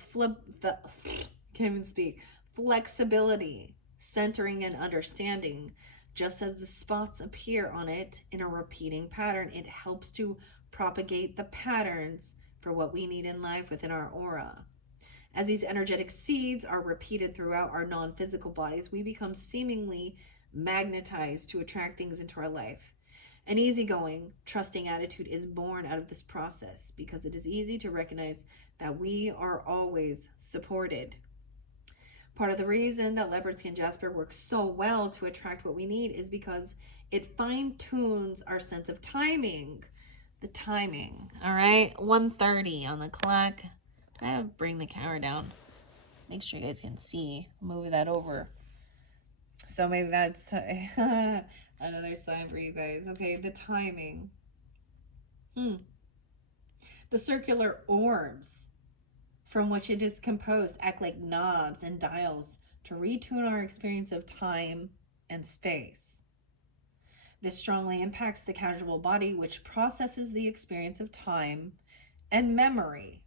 can't even speak, flexibility, centering, and understanding. Just as the spots appear on it in a repeating pattern, it helps to propagate the patterns for what we need in life within our aura. As these energetic seeds are repeated throughout our non physical bodies, we become seemingly magnetized to attract things into our life. An easygoing, trusting attitude is born out of this process because it is easy to recognize that we are always supported. Part of the reason that leopard skin jasper works so well to attract what we need is because it fine tunes our sense of timing. The timing, all right? 1:30 on the clock. I have to bring the camera down. Make sure you guys can see. Move that over. So maybe that's another sign for you guys. Okay, the timing. The circular orbs from which it is composed act like knobs and dials to retune our experience of time and space. This strongly impacts the casual body, which processes the experience of time and memory.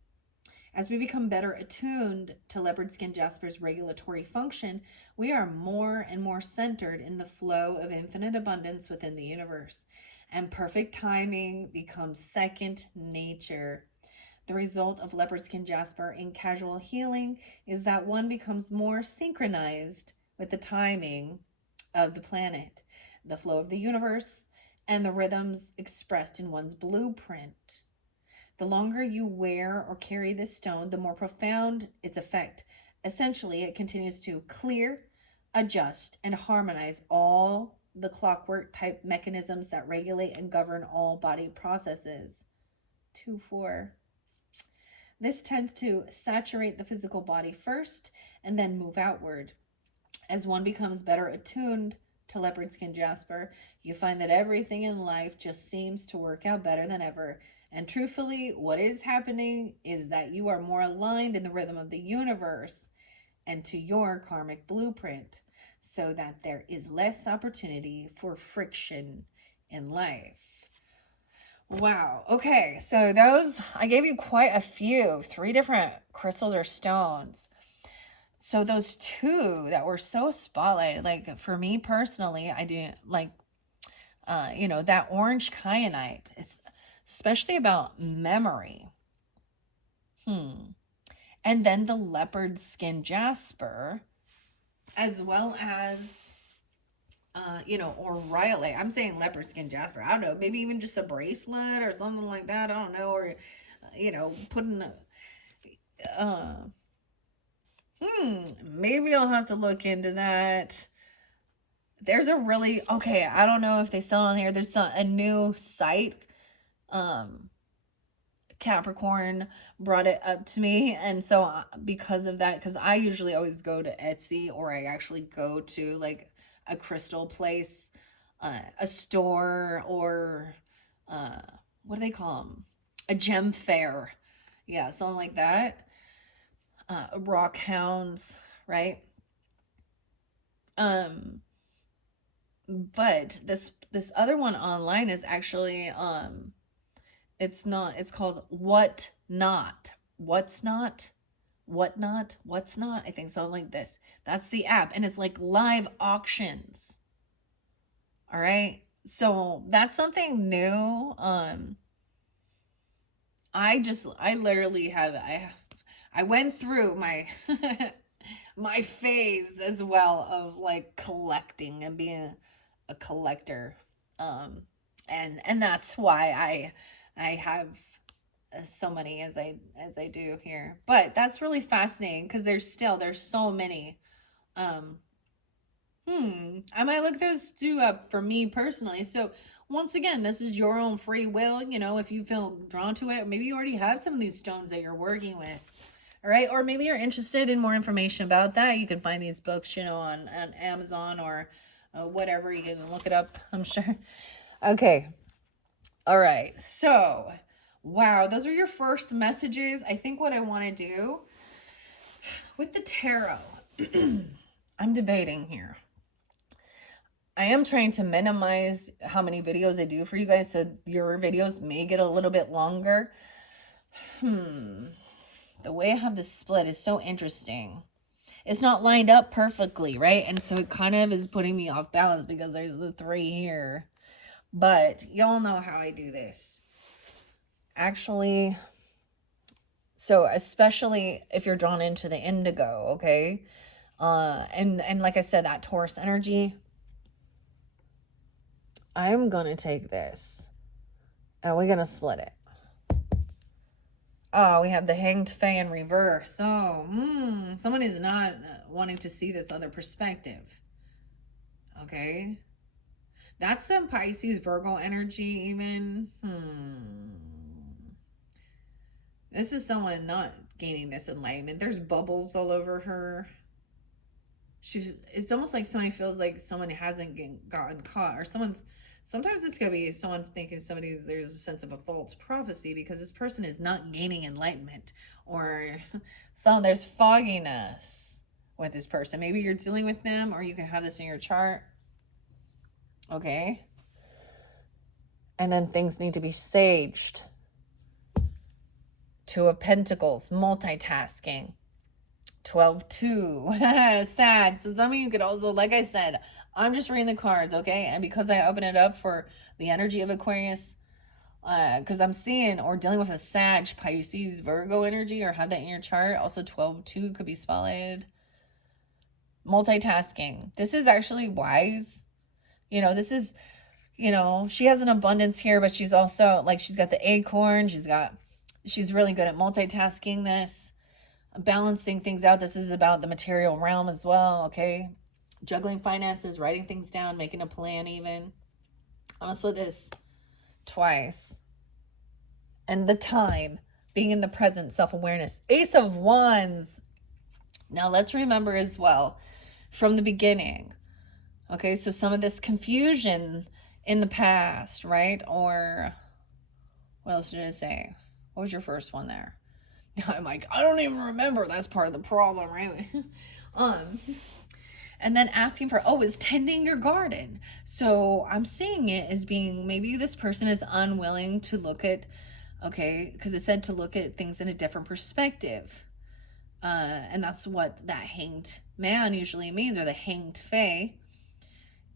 As we become better attuned to leopard skin jasper's regulatory function, we are more and more centered in the flow of infinite abundance within the universe, and perfect timing becomes second nature. The result of leopard skin jasper in casual healing is that one becomes more synchronized with the timing of the planet, the flow of the universe, and the rhythms expressed in one's blueprint. The longer you wear or carry this stone, the more profound its effect. Essentially, it continues to clear, adjust, and harmonize all the clockwork type mechanisms that regulate and govern all body processes. 2-4. This tends to saturate the physical body first and then move outward. As one becomes better attuned to leopard skin jasper, you find that everything in life just seems to work out better than ever. And truthfully, what is happening is that you are more aligned in the rhythm of the universe and to your karmic blueprint, so that there is less opportunity for friction in life. Wow. Okay. So those, I gave you quite a few, 3 different crystals or stones. So those 2 that were so spotlighted, like for me personally, I do like, that orange kyanite is especially about memory. And then the leopard skin jasper, as well as or rhyolite. I'm saying leopard skin jasper. I don't know, maybe even just a bracelet or something like that. I don't know, or putting maybe I'll have to look into that. There's a really I don't know if they sell it on here. There's a new site. Capricorn brought it up to me, and so because of that, because I usually always go to Etsy, or I actually go to like a crystal place, a store, or what do they call them, a gem fair, yeah, something like that. Rock hounds, right? But this other one online is actually it's not, it's called What Not, What's Not, What Not, What's Not, I think, something like this. That's the app, and it's like live auctions. All right, so that's something new. I literally have, I went through my my phase as well of like collecting and being a collector, and that's why I have so many as I do here. But that's really fascinating because there's so many. I might look those 2 up for me personally. So once again, this is your own free will. If you feel drawn to it, maybe you already have some of these stones that you're working with. All right, or maybe you're interested in more information about that. You can find these books, on Amazon or whatever. You can look it up, I'm sure. Okay. All right. So, wow, those are your first messages. I think what I want to do with the tarot, I'm debating here. I am trying to minimize how many videos I do for you guys, so your videos may get a little bit longer. The way I have this split is so interesting. It's not lined up perfectly, right? And so it kind of is putting me off balance because there's the 3 here. But y'all know how I do this. Actually, so especially if you're drawn into the indigo, okay? And like I said, that Taurus energy, I'm gonna take this and we're gonna split it. Oh, we have the Hanged Fae in reverse. Oh, someone is not wanting to see this other perspective. Okay. That's some Pisces, Virgo energy even. This is someone not gaining this enlightenment. There's bubbles all over her. It's almost like somebody feels like someone hasn't gotten caught, or sometimes this could be someone thinking there's a sense of a false prophecy because this person is not gaining enlightenment, or there's fogginess with this person. Maybe you're dealing with them, or you can have this in your chart. Okay. And then things need to be saged. 2 of Pentacles, multitasking. 12-2. Sad. So some of you could also, like I said, I'm just reading the cards, okay? And because I open it up for the energy of Aquarius, because I'm seeing or dealing with a Sag, Pisces, Virgo energy, or have that in your chart. Also 12-2 could be spotlighted. Multitasking. This is actually wise. This is, she has an abundance here, but she's also, like, she's got the acorn. She's really good at multitasking this. Balancing things out. This is about the material realm as well, okay? Juggling finances, writing things down, making a plan even. I'm going to split this twice. And the time, being in the present, self-awareness. Ace of Wands. Now let's remember as well from the beginning. Okay, so some of this confusion in the past, right? Or what else did it say? What was your first one there? I'm like, I don't even remember. That's part of the problem, right? And then asking for, is tending your garden. So I'm seeing it as being, maybe this person is unwilling to look at, okay, because it said to look at things in a different perspective. And that's what that hanged man usually means, or the hanged fae,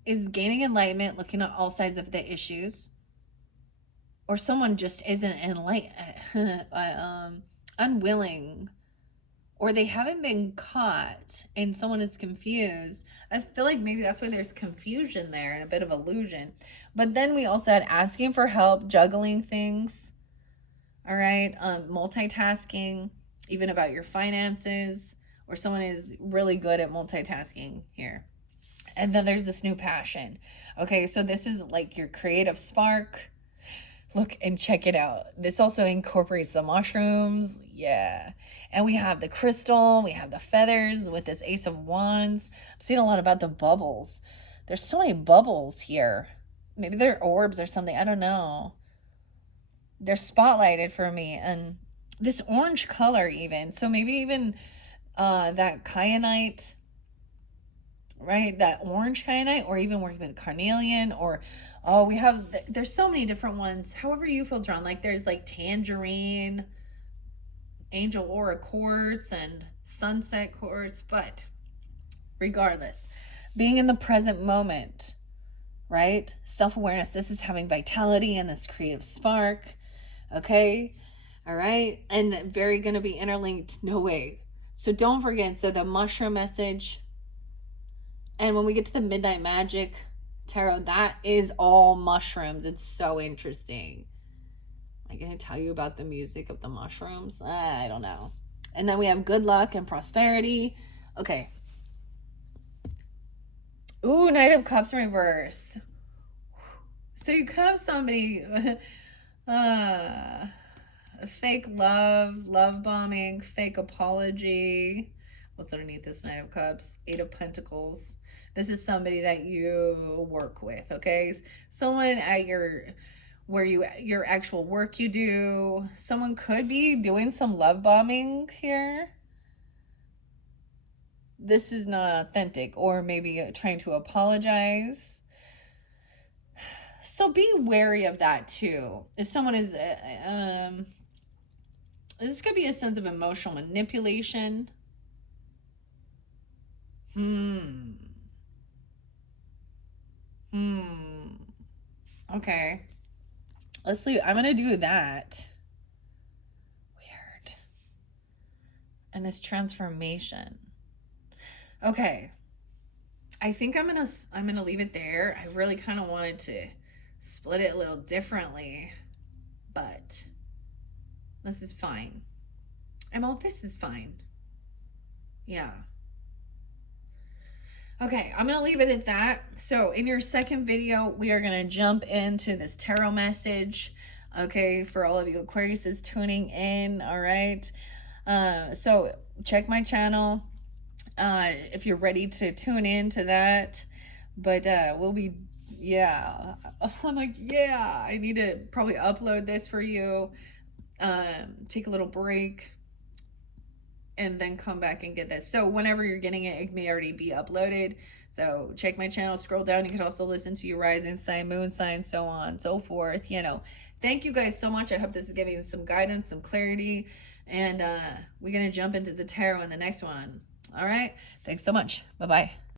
is gaining enlightenment, looking at all sides of the issues. Or someone just isn't unwilling, or they haven't been caught and someone is confused. I feel like maybe that's why there's confusion there and a bit of illusion. But then we also had asking for help, juggling things. All right. Multitasking, even about your finances, or someone is really good at multitasking here. And then there's this new passion. Okay. So this is like your creative spark. Look and check it out. This also incorporates the mushrooms. Yeah. And we have the crystal. We have the feathers with this Ace of Wands. I'm seeing a lot about the bubbles. There's so many bubbles here. Maybe they're orbs or something. I don't know. They're spotlighted for me. And this orange color even. So maybe even that kyanite, right? That orange kyanite, or even working with carnelian, or there's so many different ones. However you feel drawn. Like there's like tangerine, angel aura quartz, and sunset quartz. But regardless, being in the present moment, right? Self-awareness. This is having vitality and this creative spark. Okay. All right. And very going to be interlinked. No way. So don't forget. So the mushroom message. And when we get to the Midnight Magic Tarot, that is all mushrooms. It's so interesting. Am I going to tell you about the music of the mushrooms? I don't know. And then we have good luck and prosperity. Okay. Ooh, Knight of Cups reverse. So you could have somebody, fake love bombing, fake apology. What's underneath this Knight of Cups? 8 of Pentacles. This is somebody that you work with, okay? Someone at your actual work you do. Someone could be doing some love bombing here. This is not authentic, or maybe trying to apologize. So be wary of that too. If someone is, this could be a sense of emotional manipulation. Hmm. Hmm. Okay. Let's see. I'm gonna do that. Weird. And this transformation. Okay. I think I'm gonna leave it there. I really kind of wanted to split it a little differently, but this is fine. This is fine. Yeah. Okay, I'm gonna leave it at that. So in your second video, we are gonna jump into this tarot message. Okay, for all of you Aquarius is tuning in. All right. So check my channel if you're ready to tune in to that. But we'll be, yeah. I'm like, yeah, I need to probably upload this for you. Take a little break and then come back and get this. So whenever you're getting it, it may already be uploaded. So check my channel, scroll down. You can also listen to your rising sign, moon sign, so on, so forth. Thank you guys so much. I hope this is giving you some guidance, some clarity. And we're going to jump into the tarot in the next one. All right. Thanks so much. Bye-bye.